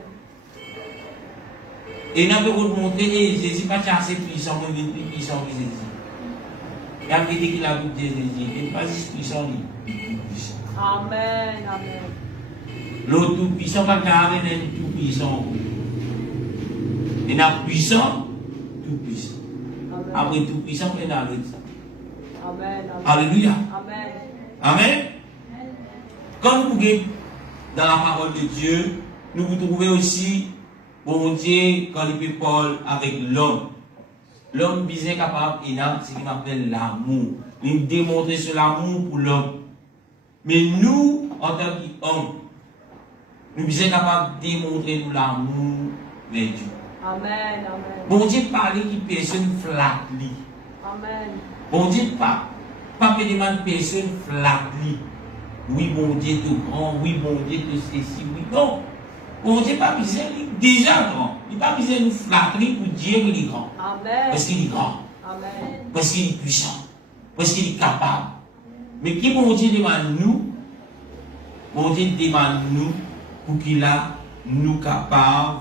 Et il a pu montrer que Jésus n'est pas assez puissant, mais il est plus puissant que Jésus. Il a dit qu'il a Bible de Jésus, il n'est pas si puissant, il est plus puissant. Amen. Amen. L'autre tout puissant, pas carrément tout puissant. Il y a puissant, tout puissant. Amen. Après tout puissant, il y a l'autre. Amen. Alléluia. Amen. Amen. Quand nous regardons dans la parole de Dieu, nous vous trouvez aussi, bon Dieu, quand il parle avec l'homme. L'homme bien capable, il a ce qu'il appelle l'amour. Il démontre sur l'amour pour l'homme. Mais nous, en tant qu'homme, nous sommes capables de démontrer l'amour vers Dieu. Amen. Amen. Bon Dieu parle qui personne flatte lui. Amen. Bon Dieu pas demander personne flatte lui. Oui, bon Dieu tout grand, oui, bon Dieu tout ceci, oui. Non. Bon Dieu pas besoin, déjà grand. Il n'a pas besoin de nous flatter pour dire qu'il est grand. Amen. Parce qu'il est grand. Amen. Parce qu'il est puissant. Parce qu'il est capable. Mais qui bon Dieu demande nous? Bon Dieu demande nous pour qu'il a nous capables,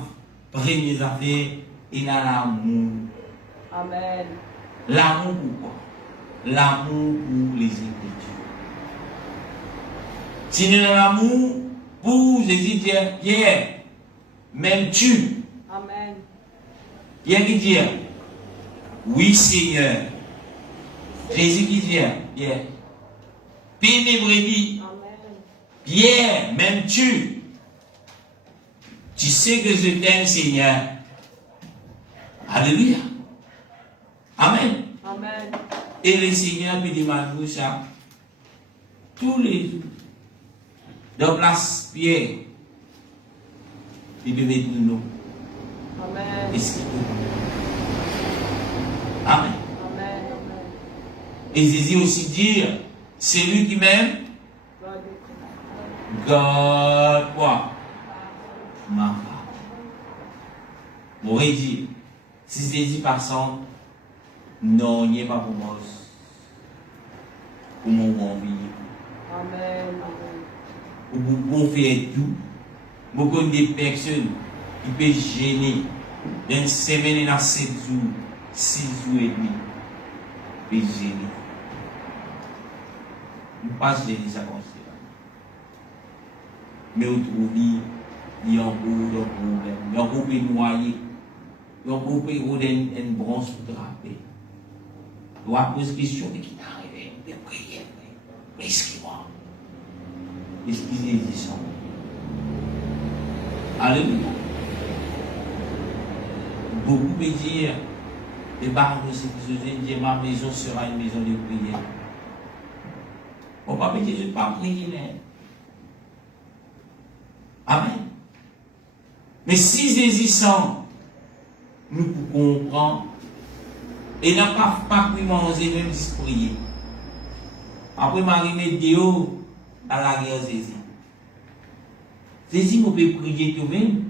premières affaires, il a l'amour. Amen. L'amour pour quoi? L'amour pour les Écritures. Si nous avons l'amour pour Jésus, Pierre, m'aimes-tu? Amen. Pierre qui dit, oui Seigneur. Jésus qui dit, Pierre, paie mes brebis. Amen. Pierre, m'aimes-tu? Tu sais que je t'aime, Seigneur. Alléluia. Amen. Amen. Et le Seigneur peut demander ça tous les jours. Dans place Pierre, il peut mettre le nom. Amen. Est-ce qu'il peut? Amen. Amen. Et Jésus aussi dit, c'est lui qui m'aime, garde quoi? Ma femme. Bon, il dit, si Jésus passant, non, il n'y a pas pour moi, pour mon envie. Amen. Pour faire tout. Pour que des personnes qui peuvent gêner d'une semaine à 7 jours, 6 jours et demi, peuvent gêner. Nous ne pas gêner ça comme ça. Mais vous trouvez, il y a un gros problème. Il y a un gros noyé. Il y a un gros une branche drapée. On va poser question de qui t'arrive, de prier. Excusez-moi. Excusez-moi. Ça. Alléluia. Beaucoup me disent, les barres de cette disent, ma maison sera une maison de prière. On va me dire, je ne vais pas prier. Amen. Mais si saisissant, nous pouvons comprendre, et n'a pas pu manger, même si prier. Après, Marie met Dieu à la guerre Jésus. Jésus, on peut prier tout même.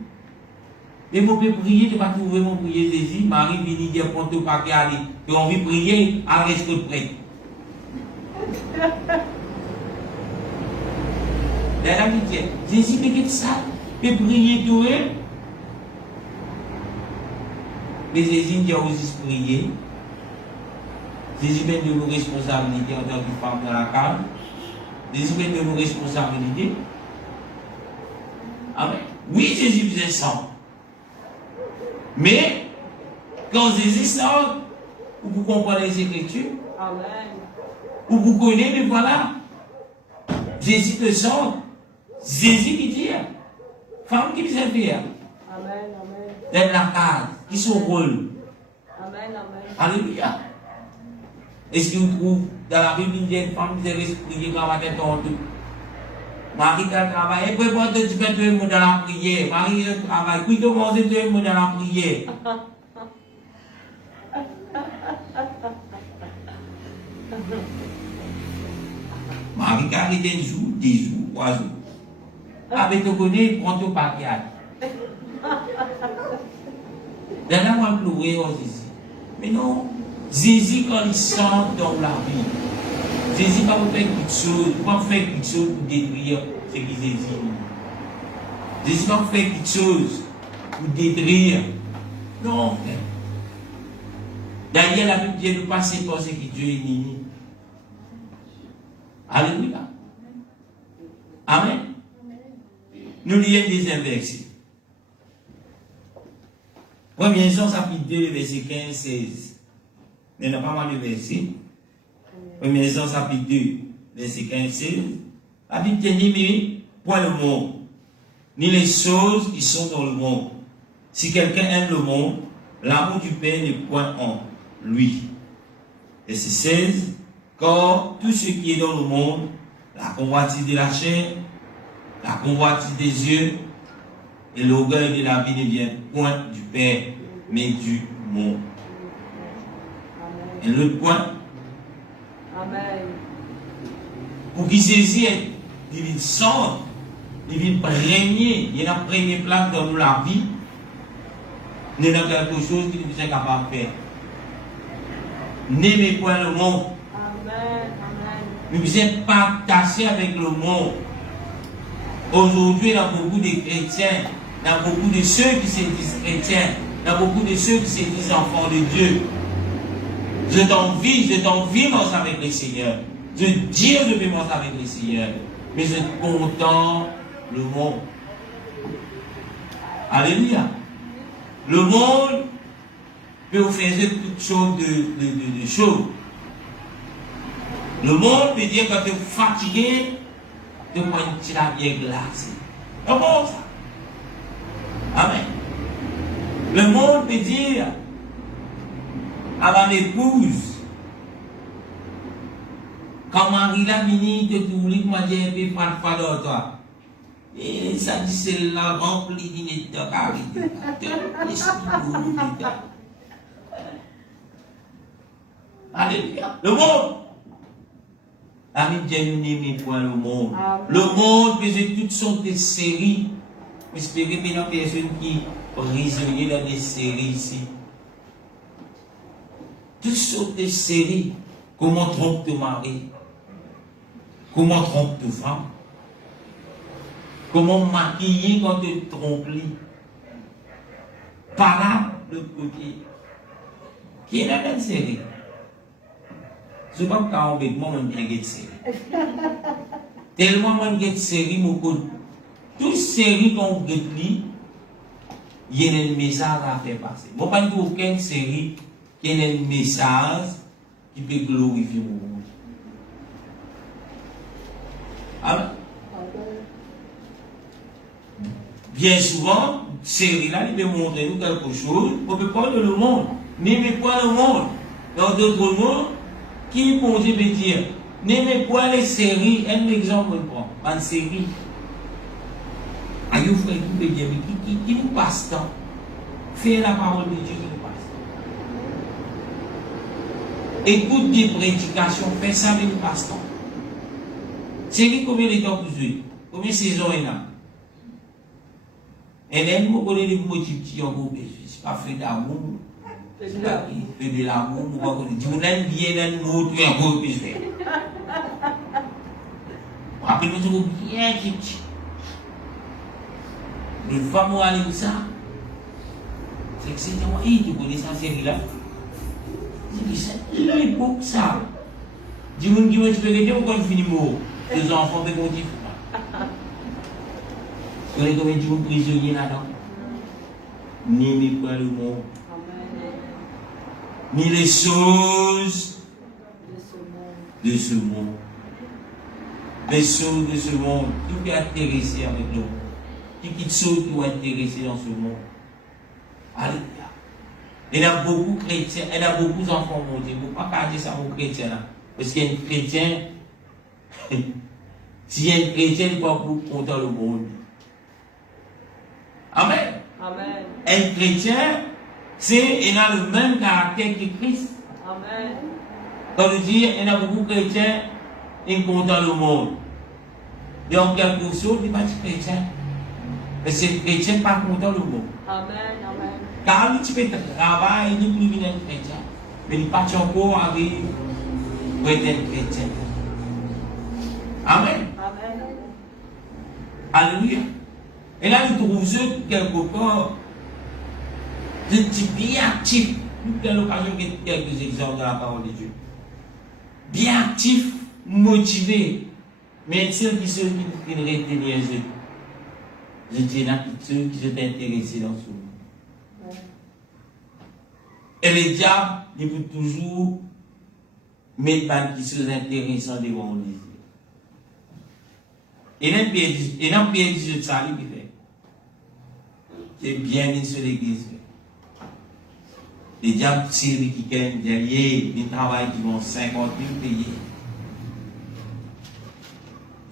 Mais on peut prier, tu vas trouver mon prier Jésus. Marie vient dire pour tout pas aller. Et on veut prier, elle reste prête. Là, il dit, Jésus, mais qu'est-ce que ça? Tu peux prier tout même. Mais Jésus dit aussi prier. Jésus met de nos responsabilités en tant que femme dans la cave. Jésus met de nos responsabilités. Amen. Oui, Jésus faisait ça. Mais, quand Jésus sort, vous comprenez les Écritures. Amen. Vous connaissez, mais voilà. Jésus te sort. Jésus qui dit, femme qui vient faire. Amen. Amen. Dans la cave, qui son rôle. Amen. Amen. Alléluia. Est-ce que vous trouvez dans la Bible, il y a une femme qui s'est prier quand elle est en tout? Marie qui a travaillé, prépare de mettre tout le monde dans la prière. Marie qui travaille, puis de manger tout le monde dans la prière. Marie qui a arrêté un jour, 10 jours, 3 jours. Avec te connaît, prends ton papier. Là, on va pleurer aussi. Mais non. Jésus, quand il sort dans la vie, Jésus va vous faire quelque chose, il va vous faire quelque chose pour détruire ce qui Jésus. Jésus va vous faire quelque chose pour détruire. Non, frère. D'ailleurs, la Bible dit de passer par ce qui Dieu est ennemi. Alléluia. Amen. Nous lisons des versets. 1er Jean chapitre 2, verset 15-16. Il n'y a pas mal de versets. 1er Jean chapitre 2, verset 15-16. La Bible dit, n'aimez point le monde, ni les choses qui sont dans le monde. Si quelqu'un aime le monde, l'amour du Père n'est point en lui. Verset 16. Car tout ce qui est dans le monde, la convoitise de la chair, la convoitise des yeux et l'orgueil de la vie ne vient point du Père, mais du monde. Et l'autre point. Amen. Pour qu'il saisisse, il vient sort, il vient premier, il y a une première place dans la vie. Il y a quelque chose qu'il est capable de faire. N'aimez point le monde. Amen. Amen. Nous sommes pas attachés avec le monde. Aujourd'hui, il y a beaucoup de chrétiens, il y a beaucoup de ceux qui se disent chrétiens, il y a beaucoup de ceux qui se disent enfants de Dieu. Je t'envie marcher avec le Seigneur. Je dis je vais marcher avec le Seigneur. Mais je content le monde. Alléluia. Le monde peut vous faire toutes sortes de choses. Le monde peut dire quand tu es fatigué, tu prends une petite bière glacée. C'est bon ça. Amen. Le monde peut dire à ma épouse, quand Marie l'a mini de tout le monde dit un peu fador toi. Et ça dit c'est la remplie d'une carité. Alléluia. Le monde. Amis, Dieu n'aime point le monde. Le monde faisait toutes sortes de séries. J'espère que bien des personnes qui prisonniers dans des séries ici. Toutes sortes de séries. Comment trompe ton mari? Comment trompe ta femme? Comment maquiller quand tu te trompes? Par là, de l'autre côté. Qui est la même série? Je ne sais pas quand on veut moi, je bien série. Tellement je série, mon code. Toute série qu'on veut lire, il y a un message à faire passer. Je ne pas dire aucune série qui a un message qui peut glorifier mon monde. Amen. Bien souvent, série-là, il peut montrer nous quelque chose, on ne peut pas de le monde. N'aimez pas le monde. Dans d'autres mots, qui peut dire, n'aimez pas les séries, un exemple, je prends, une série. Aïe, frère, vous pouvez dire, mais qui nous passe tant? Fais la parole de Dieu qui nous passe. Écoute des prédications, fais ça, mais nous passe tant. Série, combien de temps vous jouez? Combien de saisons il y a? Et là, nous connaissons les motifs qui ont coupé. C'est pas fait d'amour. C'est pas fait de l'amour. Nous connaissons. Nous n'avons bien nous, tu es un peu plus fait. Après, nous sommes bien petits. Les femmes ont allé ça. C'est que c'est moi, tu connais ça, série-là. C'est l'époque, ça. Dis-moi, tu peux rester ou quand tu finis mort? Les enfants, c'est motif. Vous avez combien de jours prisonniers là-dedans? N'aimez pas le monde. Ni les choses de ce monde. Les choses de ce monde. Tout est intéressé avec nous. Qui choses qui vont intéresser dans ce monde. Alléluia. Il y a beaucoup de chrétiens, il y a beaucoup d'enfants montés. Il ne faut pas dire ça aux chrétiens là. Parce qu'il y a un chrétien, s'il y a un chrétien, il ne va pas content le monde. Amen. Amen. Un chrétien, il a le même caractère que Christ. Amen. Quand je dis, il y a beaucoup de chrétiens, ils content le monde. Donc, quelque chose, il n'est pas chrétien. Mais c'est chrétien pas content le monde. Amen. Amen. Car lui, tu peux travailler, il est plus un chrétien. Mais il n'est pas encore avec pour être un chrétien. Amen. Amen. Alléluia. Et là, nous trouvons quelque part de type bien actif. Nous avons l'occasion de quelques exemples de la parole de Dieu. Bien actif, motivé, mais ceux qui sont qui retenir les je dis là, ceux qui sont intéressés dans ce monde. Et le diable, il peut toujours mettre des choses intéressantes devant nous. Et dans le pays de ça, il fait. C'est bien mis sur l'église. Les diables, c'est lui qui gagne derrière, ils travaillent qui vont 50 000 payer.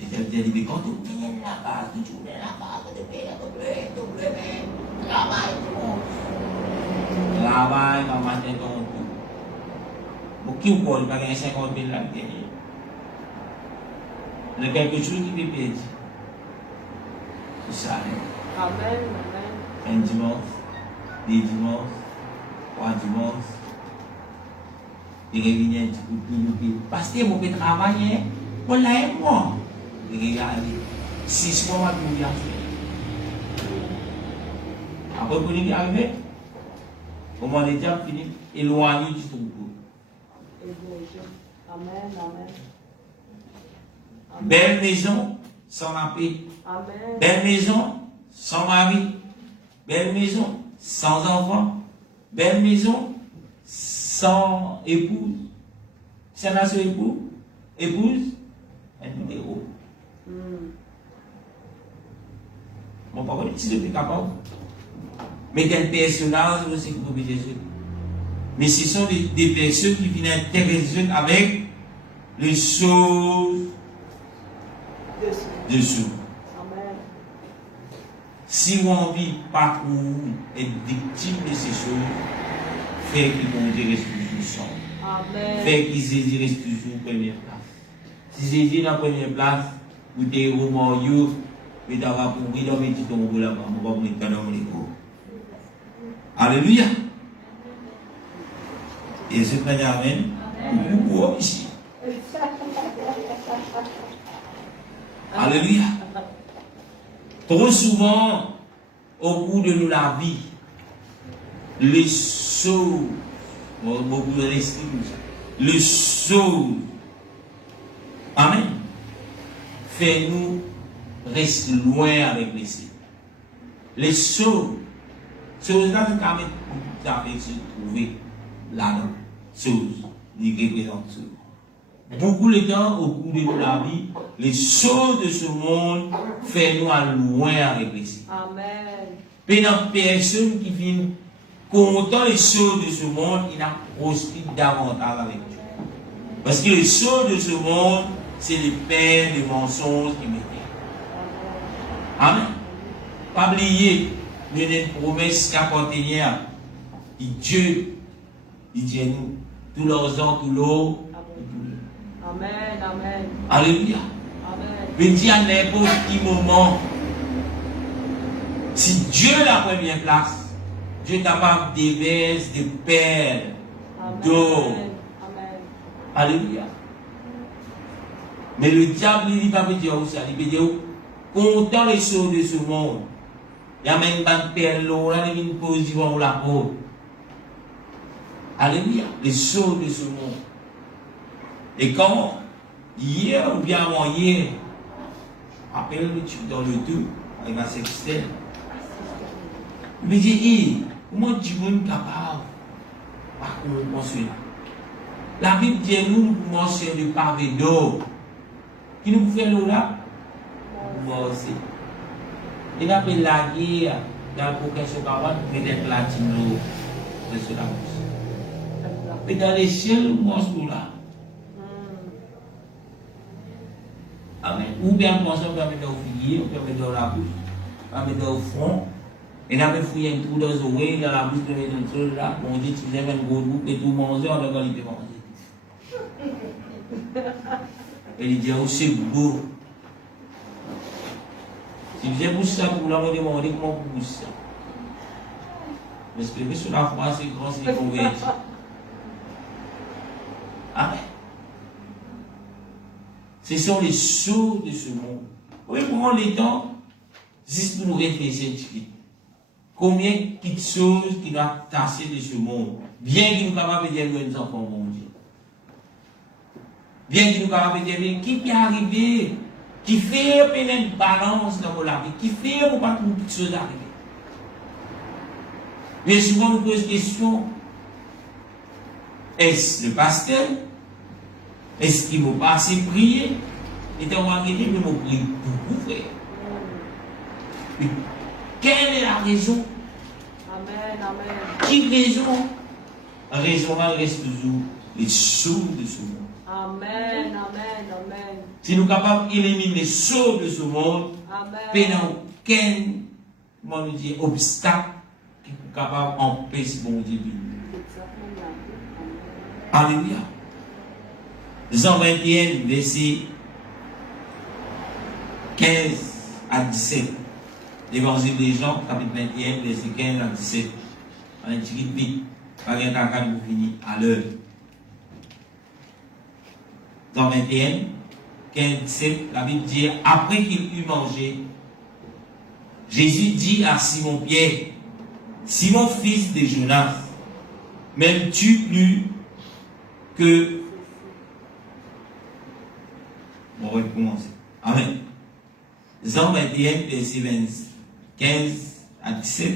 Les diables disent, mais quand tu viens là-bas, tu viens là-bas, tu viens là-bas, travaille tout le monde. Travaille, on va matin ton tout. Pour qui vous parle, il n'y a pas 50 000 là derrière. Il y a quelque chose qui peut perdre. C'est ça. Amen, amen. Un dimanche, deux dimanches, trois dimanches. Il revient un petit coup de parce que mon père travaille, on l'a un mois. Regardez, 6 mois, on va tout faire. Après, vous voulez arriver? Comment les diables finissent éloignés du troupeau. Amen, amen. Belle maison sans la paix. Amen. Belle maison sans mari. Belle maison sans enfant. Belle maison sans épouse. C'est la seule épouse, un héros. Mon papa dit si je suis capable. Mais des personnages aussi qui peuvent Jésus. Mais ce sont des personnes qui viennent intéresser avec les choses dessous. Amen. Si vous envie pas pour être victime de ces choses, faites qu'ils vont dire toujours ça. Faites qu'ils restent toujours première place. Si Jésus est la première place, vous êtes au moment mais d'avoir pour vous dans mes petits tombes là-bas, on va vous mettre dans les cours. Alléluia. Et ce que amen, vous ici. Alléluia. Trop souvent, au cours de la vie, les choses, beaucoup de l'esprit, les choses, amen, fait nous rester loin avec les Seigneur. Les choses là, nous avons se trouver là-dedans, choses, nous représentent. Beaucoup de temps, au cours de la vie, les choses de ce monde font nous aller loin avec les Seigneur. Amen. Mais dans personne qui vient content les choses de ce monde, il a prospéré davantage avec Dieu. Parce que les choses de ce monde, c'est les peines, les mensonges qui mettent. Amen. Pas oublier, il y a une promesse qu'appartenir. Dieu, il dit nous, tous leurs ans, tout l'eau. Amen. Amen. Alléluia. Amen. Mais dit à n'importe quel moment, si Dieu est la première place, Dieu est capable de déverser, de perles, d'eau. Amen. Alléluia. Mais le diable, il ne va pas dire ça. Il va dire, content les choses de ce monde. Il y a même pas de perles, là, il y a une position où la peau. Alléluia. Les choses de ce monde. Et quand, hier ou bien avant-hier, appelle-le dans le tout, avec ma sextaire, il me dit, comment tu es capable de construire là? La Bible dit, nous mentionne le pavé d'eau. Qui nous fait l'eau là? Moi aussi. Il appelle la guerre dans le question carotte, peut-être latino, de cela. Mais dans les ciels, moi, je là. Amen. Ou bien, moi, on peut mettre au figuier, on peut mettre dans la bouche, on peut mettre au front. Et on a fouillé un trou dans les oreilles, dans la bouche, on met un truc là. On dit, tu lèves un gros bout et tout manger, on doit aller manger. Et il dit, oh, c'est beau. Si j'ai poussé ça pour la demander comment vous poussez ça. Parce que sur la foi, c'est grand, c'est converti. Amen. Ce sont les choses de ce monde. Oui, prendre le temps, juste pour nous réfléchir un petit peu. Combien de choses qui doivent tasser de ce monde, bien qu'il nous capable de dire que nous enfants, mon Dieu. Bien qu'il nous capable de dire, qui peut arriver, qui fait une balance dans la vie, qui fait pour pas toutes choses arriver. Mais souvent, nous posons la question, est-ce le pasteur? Est-ce qu'il ne m'a pas assez prié? Et on va dire, mais je prie beaucoup, frère. Mais quelle est la raison? Amen. Amen. Qui raison? La raison reste toujours les choses de ce monde. Amen. Amen. Amen. Si nous sommes capables d'éliminer les choses de ce monde, il n'y a aucun obstacle qui est capable d'empêcher mon Dieu. Alléluia. Jean 21, verset 15 à 17. L'évangile des Jean, chapitre 21, verset 15 à 17. On est vite, pas rien qu'à vous finir à l'heure. Jean 21, 15, 17, la Bible dit, après qu'il eut mangé, Jésus dit à Simon-Pierre, Simon, fils de Jonas, m'aimes-tu plus que... On va commencer. Amen. Jean 21, verset 15 à 17.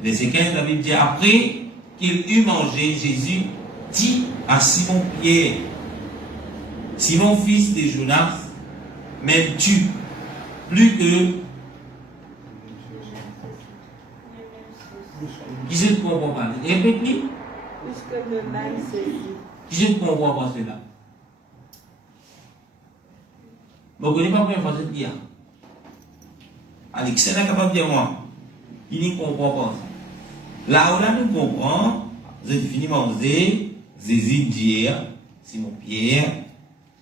Verset 15, la Bible dit, après qu'il eut mangé, Jésus dit à Simon-Pierre, Simon, fils de Jonas, m'aimes-tu plus que... Qui je ne comprends pas? Répète-lui. Plus que le même saisi. Qui je ne comprends pas cela? Vous ne connaissez pas comment faire ce qu'il y a. Alex, c'est capable de dire moi. Il ne comprend pas ça. Là où là nous comprenons, vous avez fini manger, Jésus dit, Simon Pierre,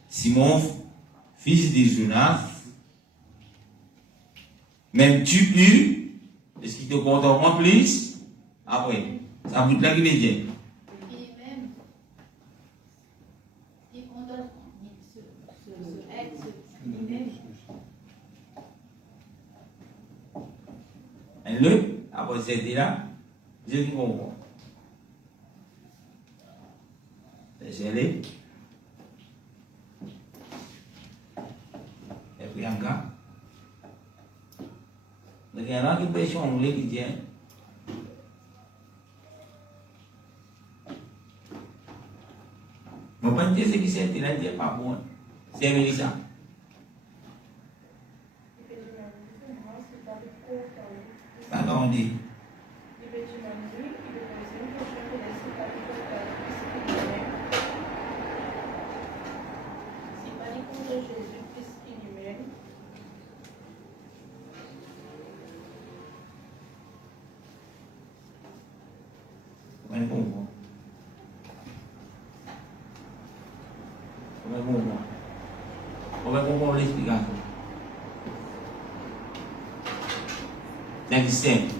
Simon, fils de Jonas, m'aimes-tu plus? Est-ce qu'il te compte en plus? Après, ça vous là qui veut dire. Et même, et on doit ce ex Le, après c'était là, je dis comprends. C'est gelé. Et puis un gars. Il y en a qui pêchent en anglais qui tient. Je ne sais pas ce qui c'est, il a dit pas bon. C'est Mélissa. Pardon, on dit. On va comprendre l'explication. C'est simple.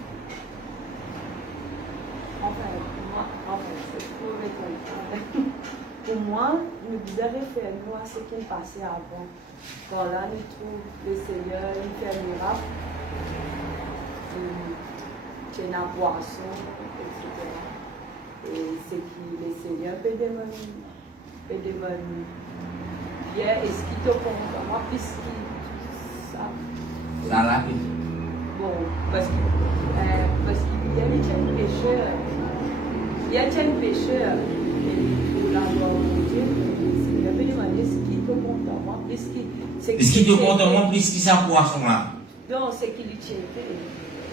Pour moi, nous devons référer à ce qui passait avant. Quand là, nous trouvons le Seigneur, il fait un miracle, il tient la boisson, etc. Et c'est que le Seigneur peut demander, bien, est-ce qu'il te compte moi, puisqu'il ça. Ça là, Bon, parce qu'il y a des pécheurs. Il y a des pécheurs. Et la loi de Dieu, c'est le Seigneur peut demander ce qui te compte moi, est-ce qu'il te compte moi plus qu'il s'en poisson là? Non, c'est qu'il y tient.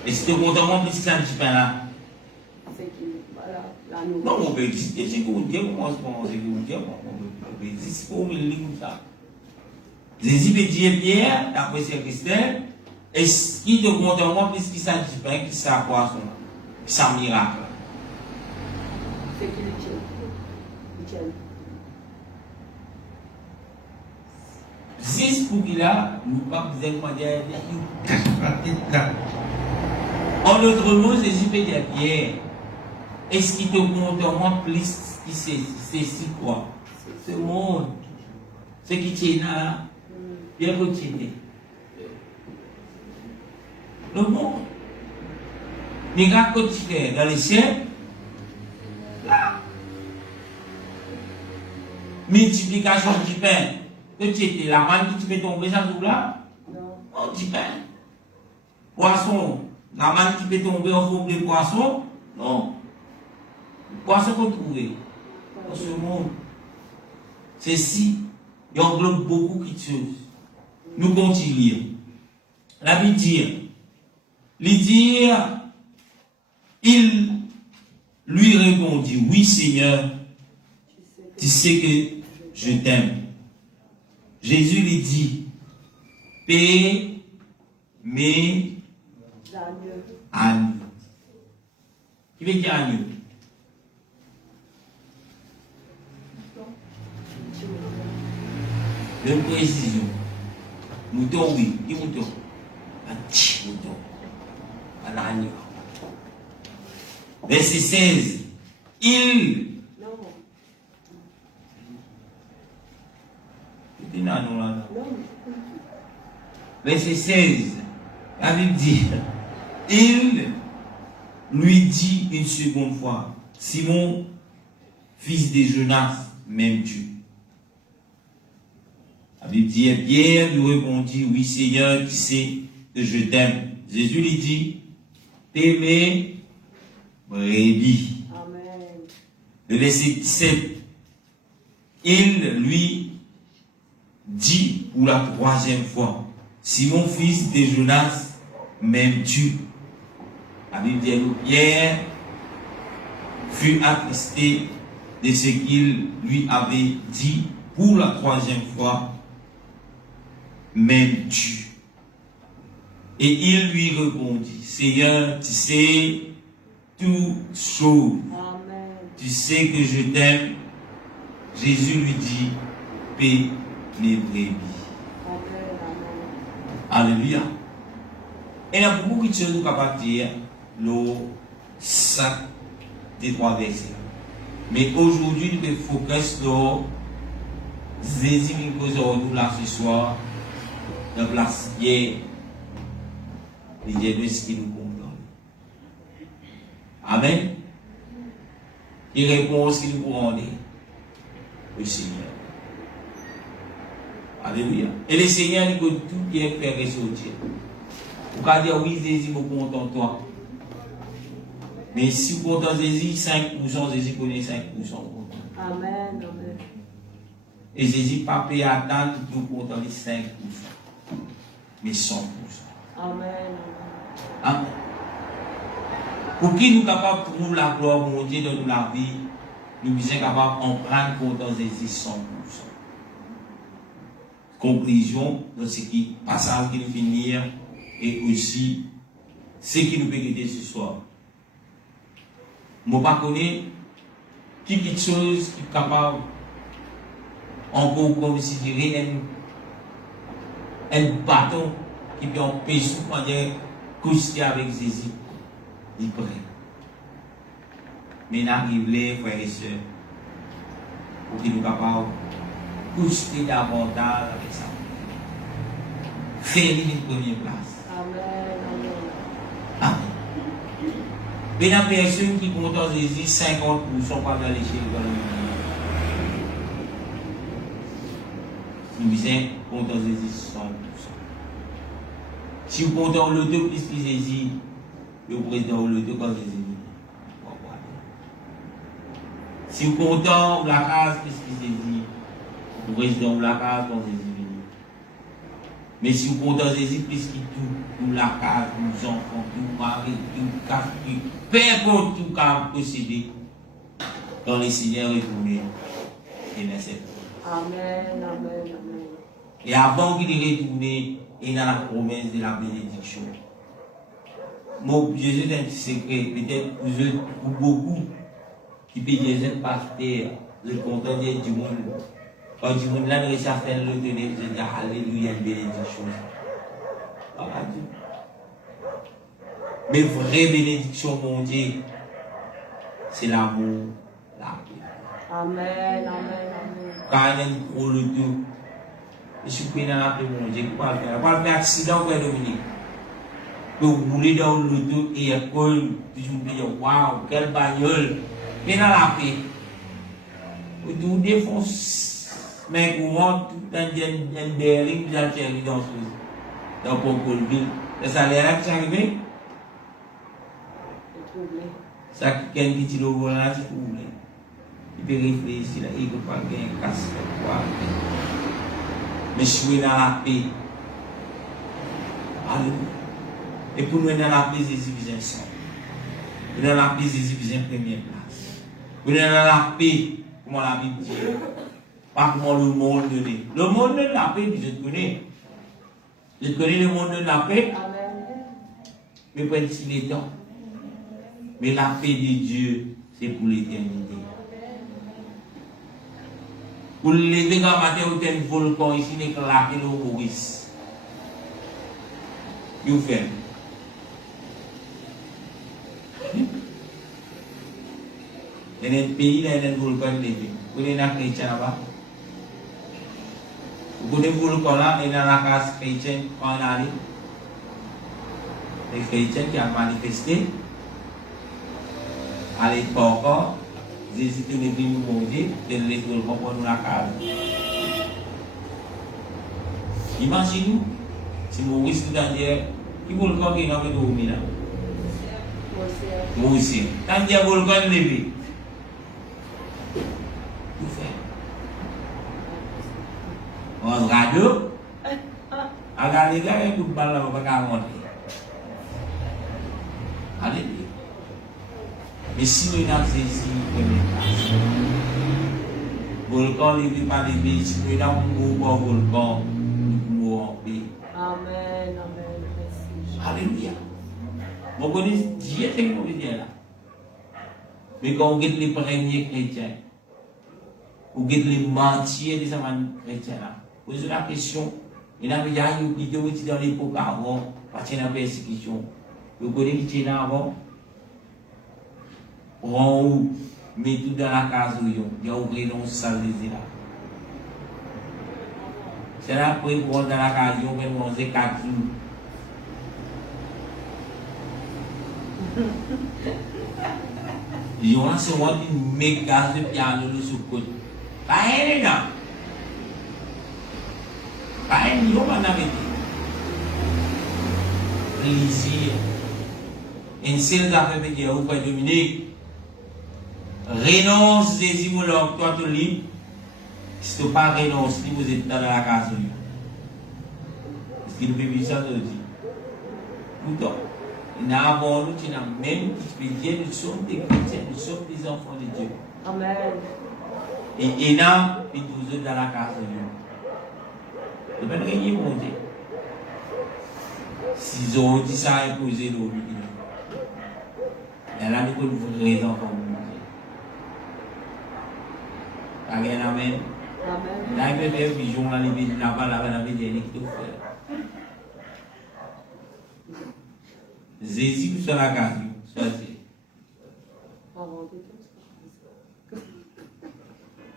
Est-ce qu'il te compte moi plus qu'il s'en petit pain là? C'est qu'il, voilà, la nourriture. Non, on peut dire, c'est qu'on dit, comment on se dit, on peut dire, c'est qu'on dit comme ça. Jésus peut dire, Pierre, d'après Saint Christelle, est-ce qu'il te compte moi plus qu'il s'en petit pain, qu'il s'en poisson là? Qu'il s'en miracle là? C'est qu'il y tient. Il tient. Juste pour qu'il a, nous pas besoin de demander, il cache la tête là. En autre mot, Jésus peut dire, Pierre, est-ce qu'il te compte moi plus qui c'est si quoi? C'est le monde. Ce qui tient là, bien continuer. Le monde. Miracle quotidien dans les ciels, là. Multiplication du pain. Que tu étais la manne qui te fait tomber ça tout là? Non, du pain. Poisson. La manne qui peut tomber en forme de poisson? Non. Poisson qu'on trouve dans ce monde. Ceci, il englobe beaucoup de choses. Nous continuons. La Bible dit, il lui répondit, oui Seigneur, tu sais que je t'aime. Jésus lui dit, paix, mais agneau. Qui veut dire agneau? De précision. Mouton, oui. Qui mouton? Un petit mouton. Un agneau. Verset 16. Il. Verset 16. La Bible dit. Il lui dit une seconde fois, Simon, fils de Jonas, m'aimes-tu? La Bible dit, Pierre lui répondit, oui Seigneur, tu sais que je t'aime. Jésus lui dit, t'aimer, brebis. Amen. Le verset 17, il lui dit pour la troisième fois, Simon, fils de Jonas, m'aimes-tu? La Bible dit, Pierre fut attristé de ce qu'il lui avait dit pour la troisième fois, m'aimes-tu? Et il lui répondit, Seigneur, tu sais toutes choses. Amen. Tu sais que je t'aime. Jésus lui dit, paix mes brebis. Alléluia. Et il y a beaucoup de choses nous capables de dire, le sac des trois versets. Mais aujourd'hui, nous devons focus sur Jésus qui nous nous là ce soir, dans la place hier, et Dieu ce qui nous comprend. Amen. Qui répond aussi nous pour rendre le Seigneur. Alléluia. Et le Seigneur dit que tout qui est fait ressortir. Vous pouvez dire oui, Jésus, vous content toi. Mais si vous content Jésus, 5%, Jésus connaît 5%. Amen, amen. Et Jésus pas payé attendre pour content les 5%. Mais 100%. Amen, Amen. Pour qui nous sommes capables de trouver la gloire mon Dieu dans la vie, nous sommes capables de prendre content Jésus 100%. Conclusion de ce qui passage qui nous finir et aussi ce qui nous peut guider ce soir. Je ne connais pas quelque chose qui est capable encore comme si je dirais un bâton qui peut empêcher de coucher avec Jésus. Il est prêt. Mais n'arrive les frères et sœurs pour qu'ils nous capables coucher davantage avec ça. Faire une première place. amen, amen. Amen. Mais la personne qui compte en Jésus, 50% pas dans l'échelle de l'Église. Nous disons, compte en Jésus, 100%. Si vous comptez en l'auto plus que Jésus, le président en l'auto quand Jésus. Si vous comptez en la case plus que Jésus, le président de la case quand Jésus. Mais si vous comptez en Jésus plus que tout la case, tous les enfants, tout le mari, tout le cas, peu importe tout cas possédé, dans les Seigneurs retournés, et n'est-ce pas. Amen, amen, amen. Et avant qu'il retourne, il y a la promesse de la bénédiction. Mon Jésus est un secret, peut-être pour beaucoup qui peut Jésus pasteur, le content du monde. Quand du monde là, il recherche le tenir, je dis Alléluia, une bénédiction. Mais vraie bénédiction, mon Dieu, c'est l'amour, la paix. Amen, amen, amen. Quand il y a un gros loto, je suis pris dans la paix, mon Dieu, quoi faire? Pas faire accident, quoi, Dominique? Vous roulez dans le loto et il y a colle, puis je me dis, waouh, quelle bagnole! Mais dans la paix, vous défoncez. Mais vous rentrez dans un berling, vous allez faire dans Concolville. Ça a l'air qui s'est arrivé? Ça qui est un petit logo là, c'est troublé. Il peut réfléchir, il ne peut pas gagner un casse. Mais je suis dans la paix. Alléluia. Et pour nous, dans la paix, Jésus vient ça. Dans la paix, Jésus vient première place. Dans la paix, comment la Bible dit? Pas comment le monde donne. Le monde de la paix, je connais. Je connais le monde de la paix. Amen. Mais pas ici les temps. Mais la paix de Dieu, c'est pour l'éternité. Pour les lever quand matin, vous avez un volcan ici, éclaté le Maurice. Vous faites. Dans un pays, il y a un volcan levé. Vous avez un chrétien là-bas. Vous connaissez le volcan là, il y a la case chrétienne quand on arrive. Les chrétiens qui ont manifesté. À l'époque, Jésus est venu nous manger, et le volcan pour nous la case. Imaginez-vous, si Maurice est dans le qui volcan qui est dans le dormi là? Moi aussi. Quand il y a un volcan levé. On se radio, agar les gars, ils ne parlent pas qu'à monter. Alléluia. Mais si nous sommes ici, volcan, il ne vit pas les pays, si nous sommes un volcan, nous pouvons en paix. Amen, amen. Merci. Alléluia. Vous connaissez Dieu, c'est comme dire là. Mais quand on regarde les premiers chrétiens, on regarde les mentiers des chrétiens là. Posez la question, il y a une vidéo qui dans l'époque avant, parce qu'il y a une persécution. Vous connaissez qui était là avant? En haut, mais tout dans la case où il y a oublié dans salle là. C'est là après qu'on dans la case, on va manger 4 jours. Ils ont lancé une méga de piano sur le côté. Pas un là. Pas un niveau, on avait dit. Plaisir. Une seule affaire qui est au point Dominique. Renonce des immeubles, toi tu libre. Si tu n'as pas renoncé, vous êtes dans la case. Est-ce qu'il peut vivre ça de dire? Pourtant, nous avons nous même expédié, nous sommes des chrétiens, nous sommes des enfants de Dieu. Amen. Et là, vous êtes dans la case. Vous ne pouvez rien monter. S'ils ont dit ça, imposé l'eau. Et là, nous pouvons vous raison pour vous. Amen. Amen. Là, il peut faire pigeon, là, il peut là-bas, là-bas, il peut tout faire. Jésus, vous sur la case, choisissez.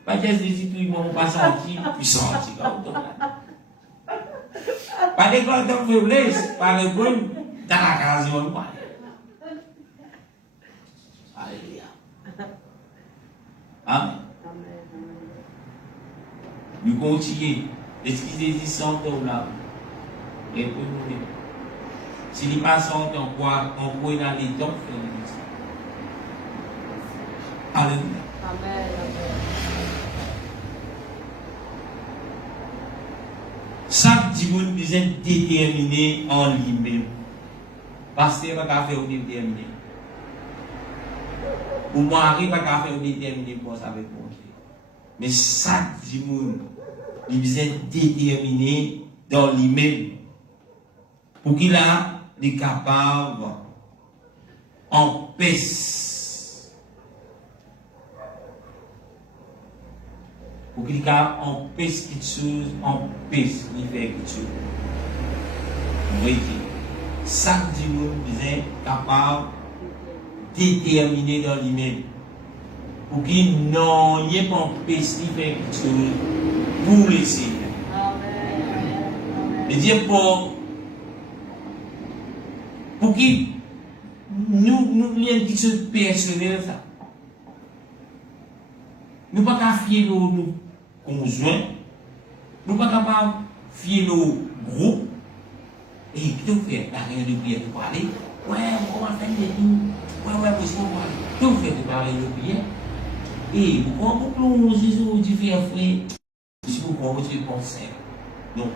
Pas que Jésus, tout le monde pas senti, puis senti comme ça. Pas de quoi de faiblesse, pas de quoi dans la case, on va. Alléluia. Amen. Nous continuons. Est-ce qu'il existe sans ton là? Répondez-nous. S'il n'y a pas sans ton quoi, on peut dans les temps faire. Alléluia. Amen. Chaque dimanche, nous sommes déterminés en lui-même. Parce que pas qu'à faire déterminé. Ou mari pas qu'à faire déterminé pour ça avec moi. Mais chaque dimanche, nous sommes déterminés dans lui-même. Pour qu'il est capable en paix. Pour qu'il en paix quelque chose, en paix il fait quelque chose. Vous voyez, chaque dimanche, nous sommes capables de déterminer dans lui-même. Pour qu'il n'ait pas en paix il fait quelque chose pour les signes. C'est-à-dire pour qu'il nous ayons quelque chose de personnel, ça. Nous ne pouvons pas fier nos conjoints, nous ne pouvons pas fier nos groupes. Et qu'est-ce qu'on fait? La réunion de prière pour parler. Ouais, on va faire des nous. Ouais, parce qu'on va parler. Qu'est-ce qu'on fait pour parler de prière? Et pourquoi vous plongez sur différents frères? Si vous pensez penser. Non.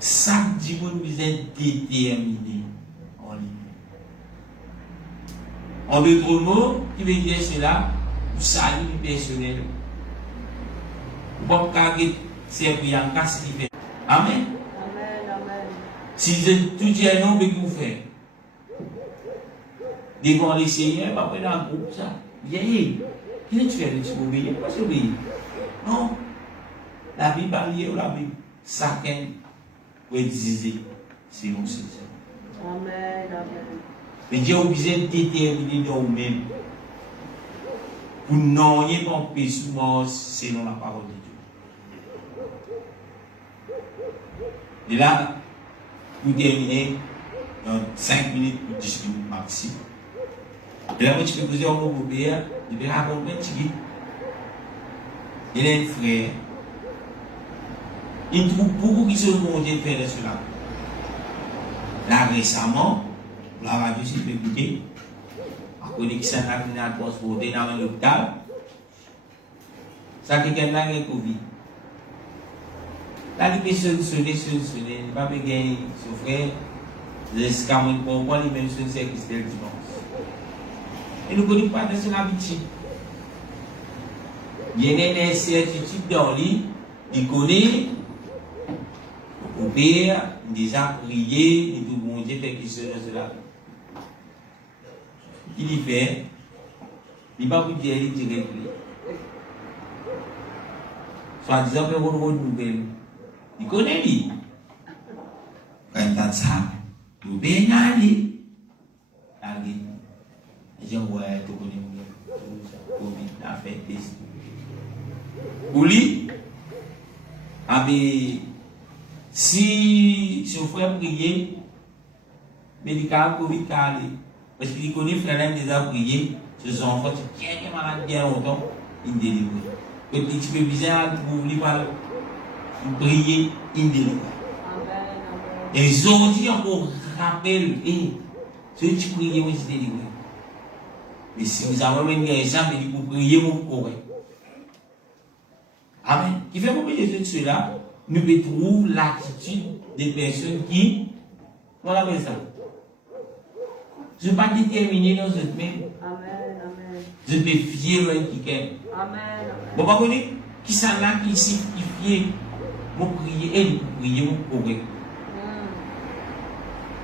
Chaque dimanche, vous êtes déterminé en lui. En d'autres mots, qui veut dire cela, vous saluez le personnel. Vous ne pouvez pas servir en casse qui fait. Amen. Amen. Si vous êtes tout dit non, mais vous faites. Devant les seigneurs, pas dans le groupe, ça. Vieillir. Qu'est-ce que tu fais? Tu obéis? Pas obéir. Non. La Bible parle ou la Bible. Chacun peut utiliser selon ce sens. Amen. Mais Dieu est obligé de déterminer dans nous-mêmes pour n'en y pas paix souvent selon la parole de Dieu. Et là, pour terminer, dans 5 minutes ou 10 minutes maximum. Et là, tu peux poser un mot pour Béa, tu peux raconter un petit peu. Il y a un frère, il trouve beaucoup qui se montent de faire cela. Là, récemment, la radio, si tu peux écouter, à connexion avec la transportée dans l'hôpital, ça quelqu'un là qui est Covid. Là, il peut sonner, il ne va pas gagner son frère, jusqu'à moins pour moi, il même sonne c'est Christelle dimanche. Et nous ne connaissons pas de son habitude. Il y a une incertitude dans lui, il connaît, au père, il déjà prié, et tout le monde fait qu'il se laisse cela. Il y fait, il ne va pas vous dire, il dirait plus. Soit disant que vous avez une nouvelle. Il connaît lui. Quand il a ça, vous pouvez y aller. Allez. Je dis, ouais, tu connais mon Covid, la fête test. Pour lui, si son frère priait, médical Covid calé. Parce qu'il connaît frère déjà prié, ses enfants, tu es malade bien longtemps, il délivre. Petit tu peux bizarre, tu oublies pas, prier, il délivre. Et aujourd'hui, on rappelle, ce que tu pries, moi, je délivre. Et si vous avez un exemple, il faut prier, vous courez. Amen. Qui fait beaucoup de cela, nous pouvons trouver l'attitude des personnes qui, voilà ça. Je ne suis pas déterminé dans cette même. Je peux fier à quelqu'un. Bon, pas connu, qui s'en a, qui s'y fier, vous priez, et vous priez, vous courez.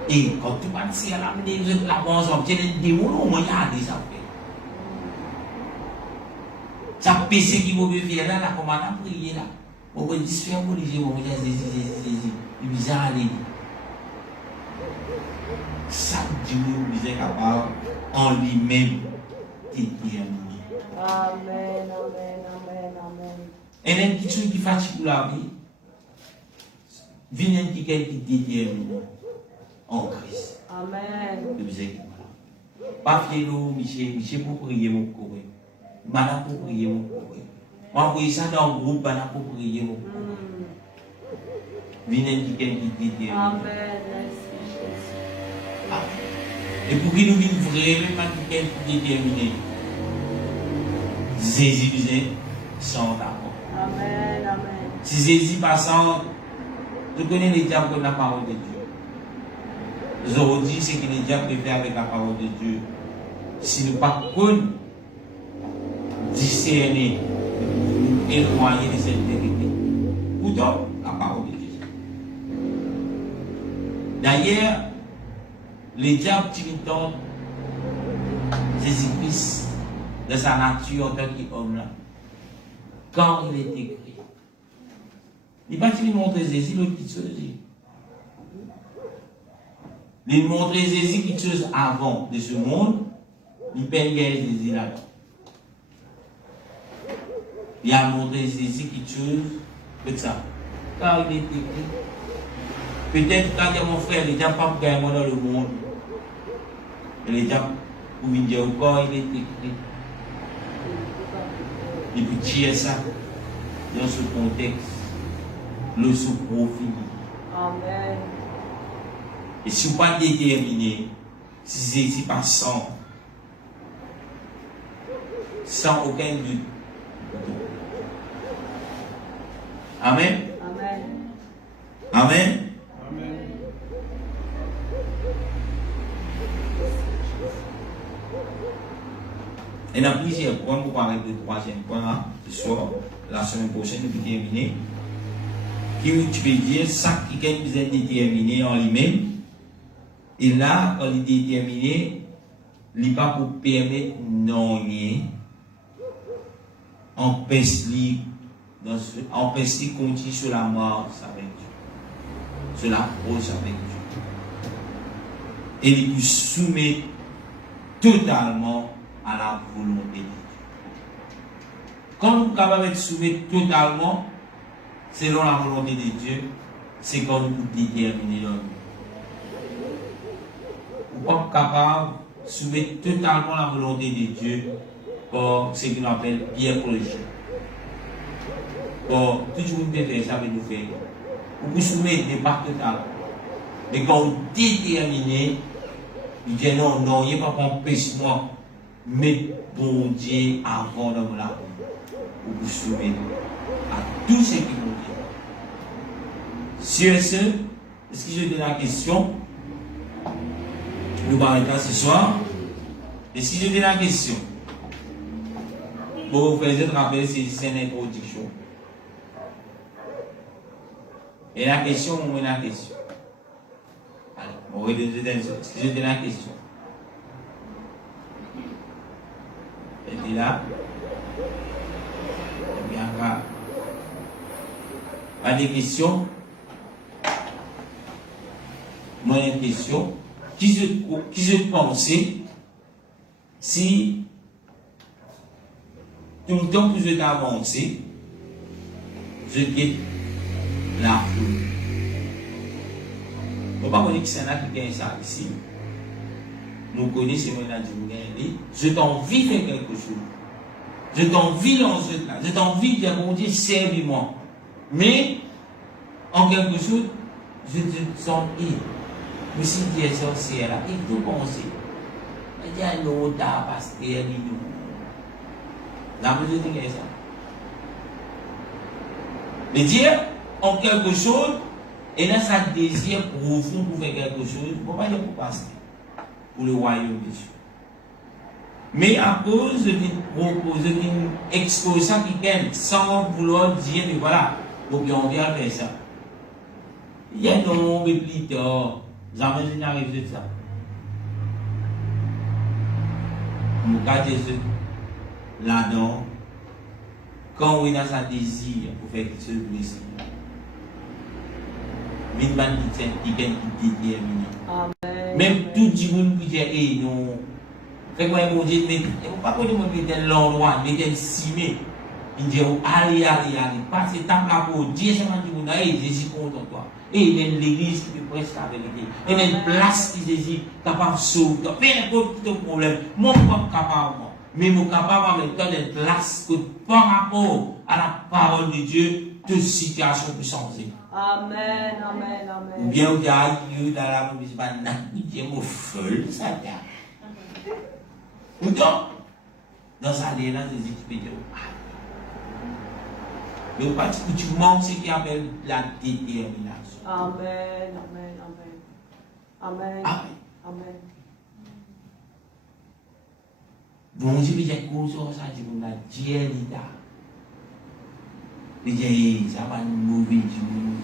Et quand tu passes à la maison, la bonne tu as des démons, on y a déjà fait. Ça péché qui vous fait là, la commande à prier là. On va disférer, on va dire, on va dire, c'est bizarre aller. Ça Dieu nous est capable en lui-même d'éterminer. Amen, amen, amen, amen. Et une petite chose qui fatigue la vie, vient qui détermine en Christ. Amen. Pas fier nous, Michel pour prier mon corps. Madame pour prier mon corps. On voit ça dans le groupe, madame pour prier mon corps. Vient qui détermine. Amen. Et pour qu'il nous vienne vraiment déterminé, Jésus disait, sans d'accord. Amen, amen. Si Jésus passant, tu connais les diables comme la parole de Dieu. Aujourd'hui, c'est que les diables peuvent faire avec la parole de Dieu. Si nous ne pas discerner, nous éloigner de cette vérité. Pourtant, la parole de Dieu. D'ailleurs, les diables timides Jésus-Christ de sa nature en tant qu'homme là. Quand il est écrit, il va il montrer Jésus l'autre petite chose. Il montrer Jésus quelque chose avant de ce monde, il payait Jésus là-dedans. Il a montré Jésus quelque chose que ça. Quand il est écrit, peut-être quand il y a mon frère, il n'y a pas de gain dans le monde. Les gens, pour me dire encore, il est écrit. Et puis, tirer ça dans ce contexte, le sous-profit. Amen. Et si vous n'êtes pas déterminé, si c'est pas sans aucun doute. Amen. Amen. Amen. Et dans plusieurs points, pour parler du troisième point, ce soir, la semaine prochaine, nous pouvons terminer. Qui tu peux dire, ça qui est déterminé en lui-même. Et là, quand il est déterminé, il n'est pas pour permettre non rien. Empêche-lui de continuer sur la mort avec Dieu. Sur la croix avec Dieu. Et il peut soumettre totalement à la volonté de Dieu. Quand nous sommes capables de soumettre totalement selon la volonté de Dieu, c'est quand nous pouvons déterminer l'homme. Nous sommes capables de soumettre totalement la volonté de Dieu pour ce qu'on appelle pierre pour le chien. Pour tout le monde peut faire ça, mais nous faire. Vous pouvez soumettre des pas total. Mais quand vous déterminez, vous dites non, il n'y a pas d'empêchement. Mais bon Dieu avant dans la vie, vous vous soumettez à tout ce qui vous dit. Sur ce, est-ce que je donne la question? Nous parlons ce soir. Est-ce que je donne la question? Pour vous faire rappeler, c'est une introduction. Et la question, on met la question. Allez, on va donner est-ce que je donne la question? Et là, eh bien, pas de questions. Moi, une question. Qui se pensait si tout le temps que je t'ai avancé, je quitte la foule. On ne peut pas dire que c'est un qui gagne ça ici. nous connaissons, je t'envie de faire quelque chose. Je t'envie dans ce là. Je t'envie de dire, mon Dieu, servis-moi. Mais, en quelque chose, je te sens, je me suis dit, sorcière là, il faut penser. Il dit, non, t'as pasteur, nous. Là, je dis ça. Mais dire, en quelque chose, et là, ça désir profond pour faire quelque chose, pour pas dire pour pasteur, pour le royaume de Dieu. Mais à cause d'une exposition qui gagne, sans vouloir dire, mais voilà, donc on vient faire ça. Il y a non, mais plus tard, jamais je n'arrive de ça. Mon cas Jésus, là-dedans, quand on a sa désir pour faire quelque chose pour le Seigneur, une man qui gagne qui détermine. Même tout le monde qui dit, non. Fait que moi, mon Dieu, mais pas pour dire que c'est l'endroit, mais c'est cimé. Il dit, allez, passez temps là pour dire, c'est moi qui vous dis, Jésus content toi. Et il y a l'église qui peut presque la vérité. Et il y a une place qui Jésus capable de sauver. Peu importe ton problème, mon pas capable. Mais mon capable en même temps d'être place que par rapport à la parole de Dieu, toute situation peut changer. Amen, amen, amen. Ou bien, il y a eu dans la vie, il y a un feu, ça y a. Donc, dans sa ligne, Jésus peut dire, mais au parti que tu manques, c'est ce qu'il appelle la détermination. Amen, amen, amen. Amen. Amen. Bon Dieu, il y a une cause, ça dit, on a Dieu, il dit, ça va nous mauvais,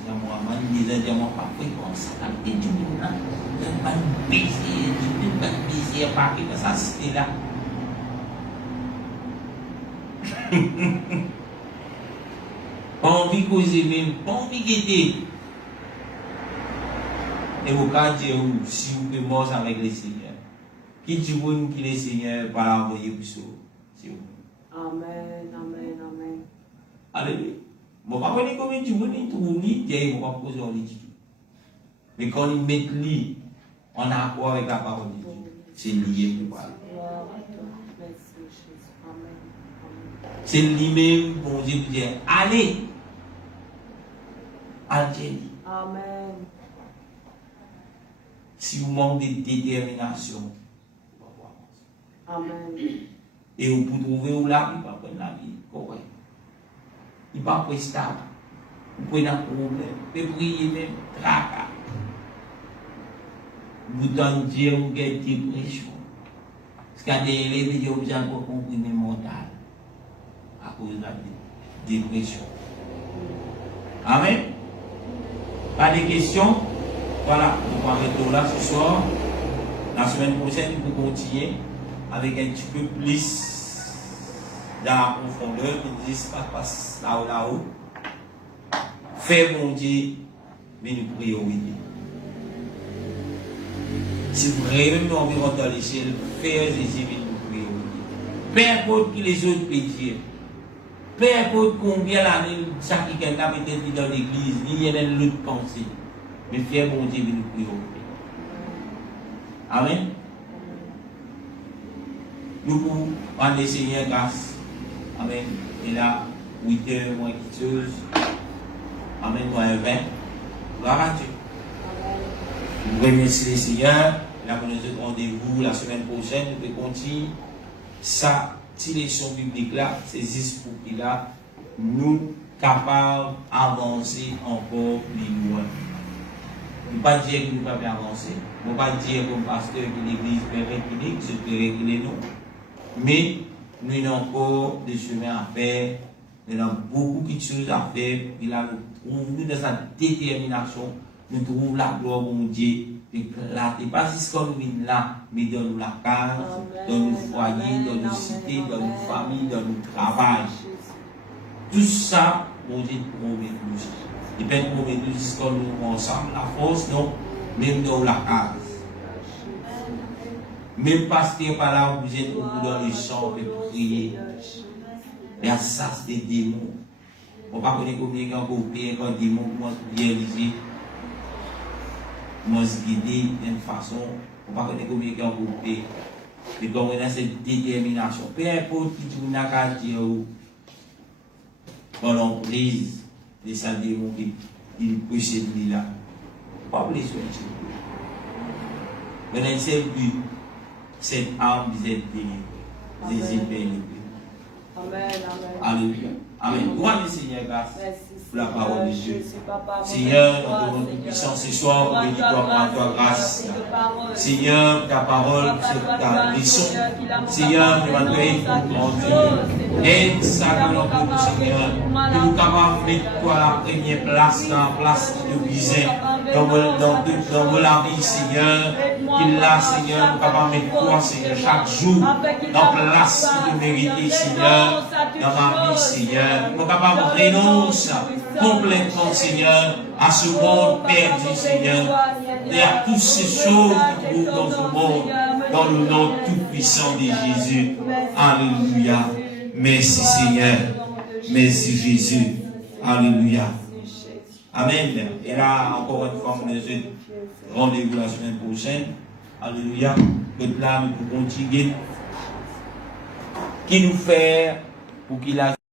ça va nous dire, ça va pas faire comme ça, ça va nous dire, ça va nous baiser, parce que ça c'était là. Pas envie de causer même, pas envie de guetter. Et vous pouvez dire, si vous pouvez mort avec les Seigneurs, qui dit que les Seigneurs va envoyer pour ça? Amen, amen, amen. Alléluia. Je ne sais pas combien de gens ils trouvent, ils ne vont pas poser en litige. Mais quand ils mettent lui en accord avec la parole de Dieu, c'est lié pour parler. C'est lui-même, bon Dieu, qui dit, allez, allez. Amen. Si vous manquez de détermination, vous ne pouvez pas avancer. Amen. Et vous pouvez trouver où là, il ne va pas prendre la vie correcte. Il ne va pas stable. Vous pouvez avoir un problème. Vous pouvez prier même, tracas. Vous donnez Dieu, vous avez une dépression. Parce qu'il y a des élèves qui ont besoin de comprimer mental à cause de la dépression. Amen. Pas de questions? Voilà, nous allons arrêter là ce soir. La semaine prochaine, nous pouvons continuer avec un petit peu plus dans la profondeur. Nous disons pas là-haut. Fais mon Dieu, mais nous priorités. Si vous réellement envie dans l'échelle, fais Jésus, mais nous priorités. Peu importe qui les autres peuvent dire. Peu importe combien l'année chaque quelqu'un peut être dans l'église, il y a une autre pensée. Mais fais mon Dieu, mais nous priorités. Amen. Nous pouvons rendre le Seigneur grâce. Amen. Et là, 8h moins quelque chose. Amen. Moins 20. Gloire à Dieu. Nous remercions le Seigneur. Là, nous avons rendez-vous la semaine prochaine. Nous pouvons continuer. Ça, si les leçons bibliques là, c'est juste pour qu'il a nous capables d'avancer encore plus loin. Je ne peux pas dire que nous ne pouvons pas avancer. Je ne peux pas dire comme pasteur que l'église peut réguler, que je peux réguler non. Mais nous avons encore des chemins à faire. Nous avons beaucoup de choses à faire. Et là, nous dans sa détermination, nous trouvons la gloire de mon Dieu. Là, ce n'est pas juste comme nous là, mais dans nos case, dans nos foyers, dans nos cités, dans nos familles, dans nos travail. Tout ça, mon Dieu promet nous. Il peut promettre nous jusqu'à nous ensemble, la force, non, même dans la case. Même parce qu'il n'y a pas là où vous êtes dans les champs pour prier. Mais ça, c'est des démons. On ne va pas connaître combien de temps pire quand des démons commencent à réaliser. Nous se guider d'une façon On va pas communiquer en groupe. Mais comme on a cette détermination, peu importe qui tu n'as dire dans l'emprise, les samedis qui possèdent là. Pas oublier ce que mais le seul but, cette âme disait bénie. Amen, amen. Alléluia. Amen. Gloire au Seigneur, grâce pour la parole de Dieu. Seigneur, Seigneur, nous demandons toute puissance ce soir pour bénir toi grâce. Seigneur, ta parole, c'est ta leçon. Seigneur, nous demandons mon Dieu. Aide ça que l'on peut, Seigneur. Que nous capables de mettre toi la première place dans la place qui te visait. Dans la vie, Seigneur. Qu'il l'a, Seigneur, nous capables de mettre toi, Seigneur, chaque jour dans la place qui te mérite, Seigneur. Dans ma vie, Seigneur. Nous capables de renoncer complètement, Seigneur, à ce monde perdu, Seigneur, et à toutes ces choses qui trouvent dans ce monde, dans le nom tout-puissant de Jésus. Alléluia. Merci, Seigneur. Merci, Jésus. Alléluia. Amen. Et là, encore une fois, nous rendez-vous la semaine prochaine. Alléluia. Que là, nous pouvons continuer. Qui nous fait pour qu'il a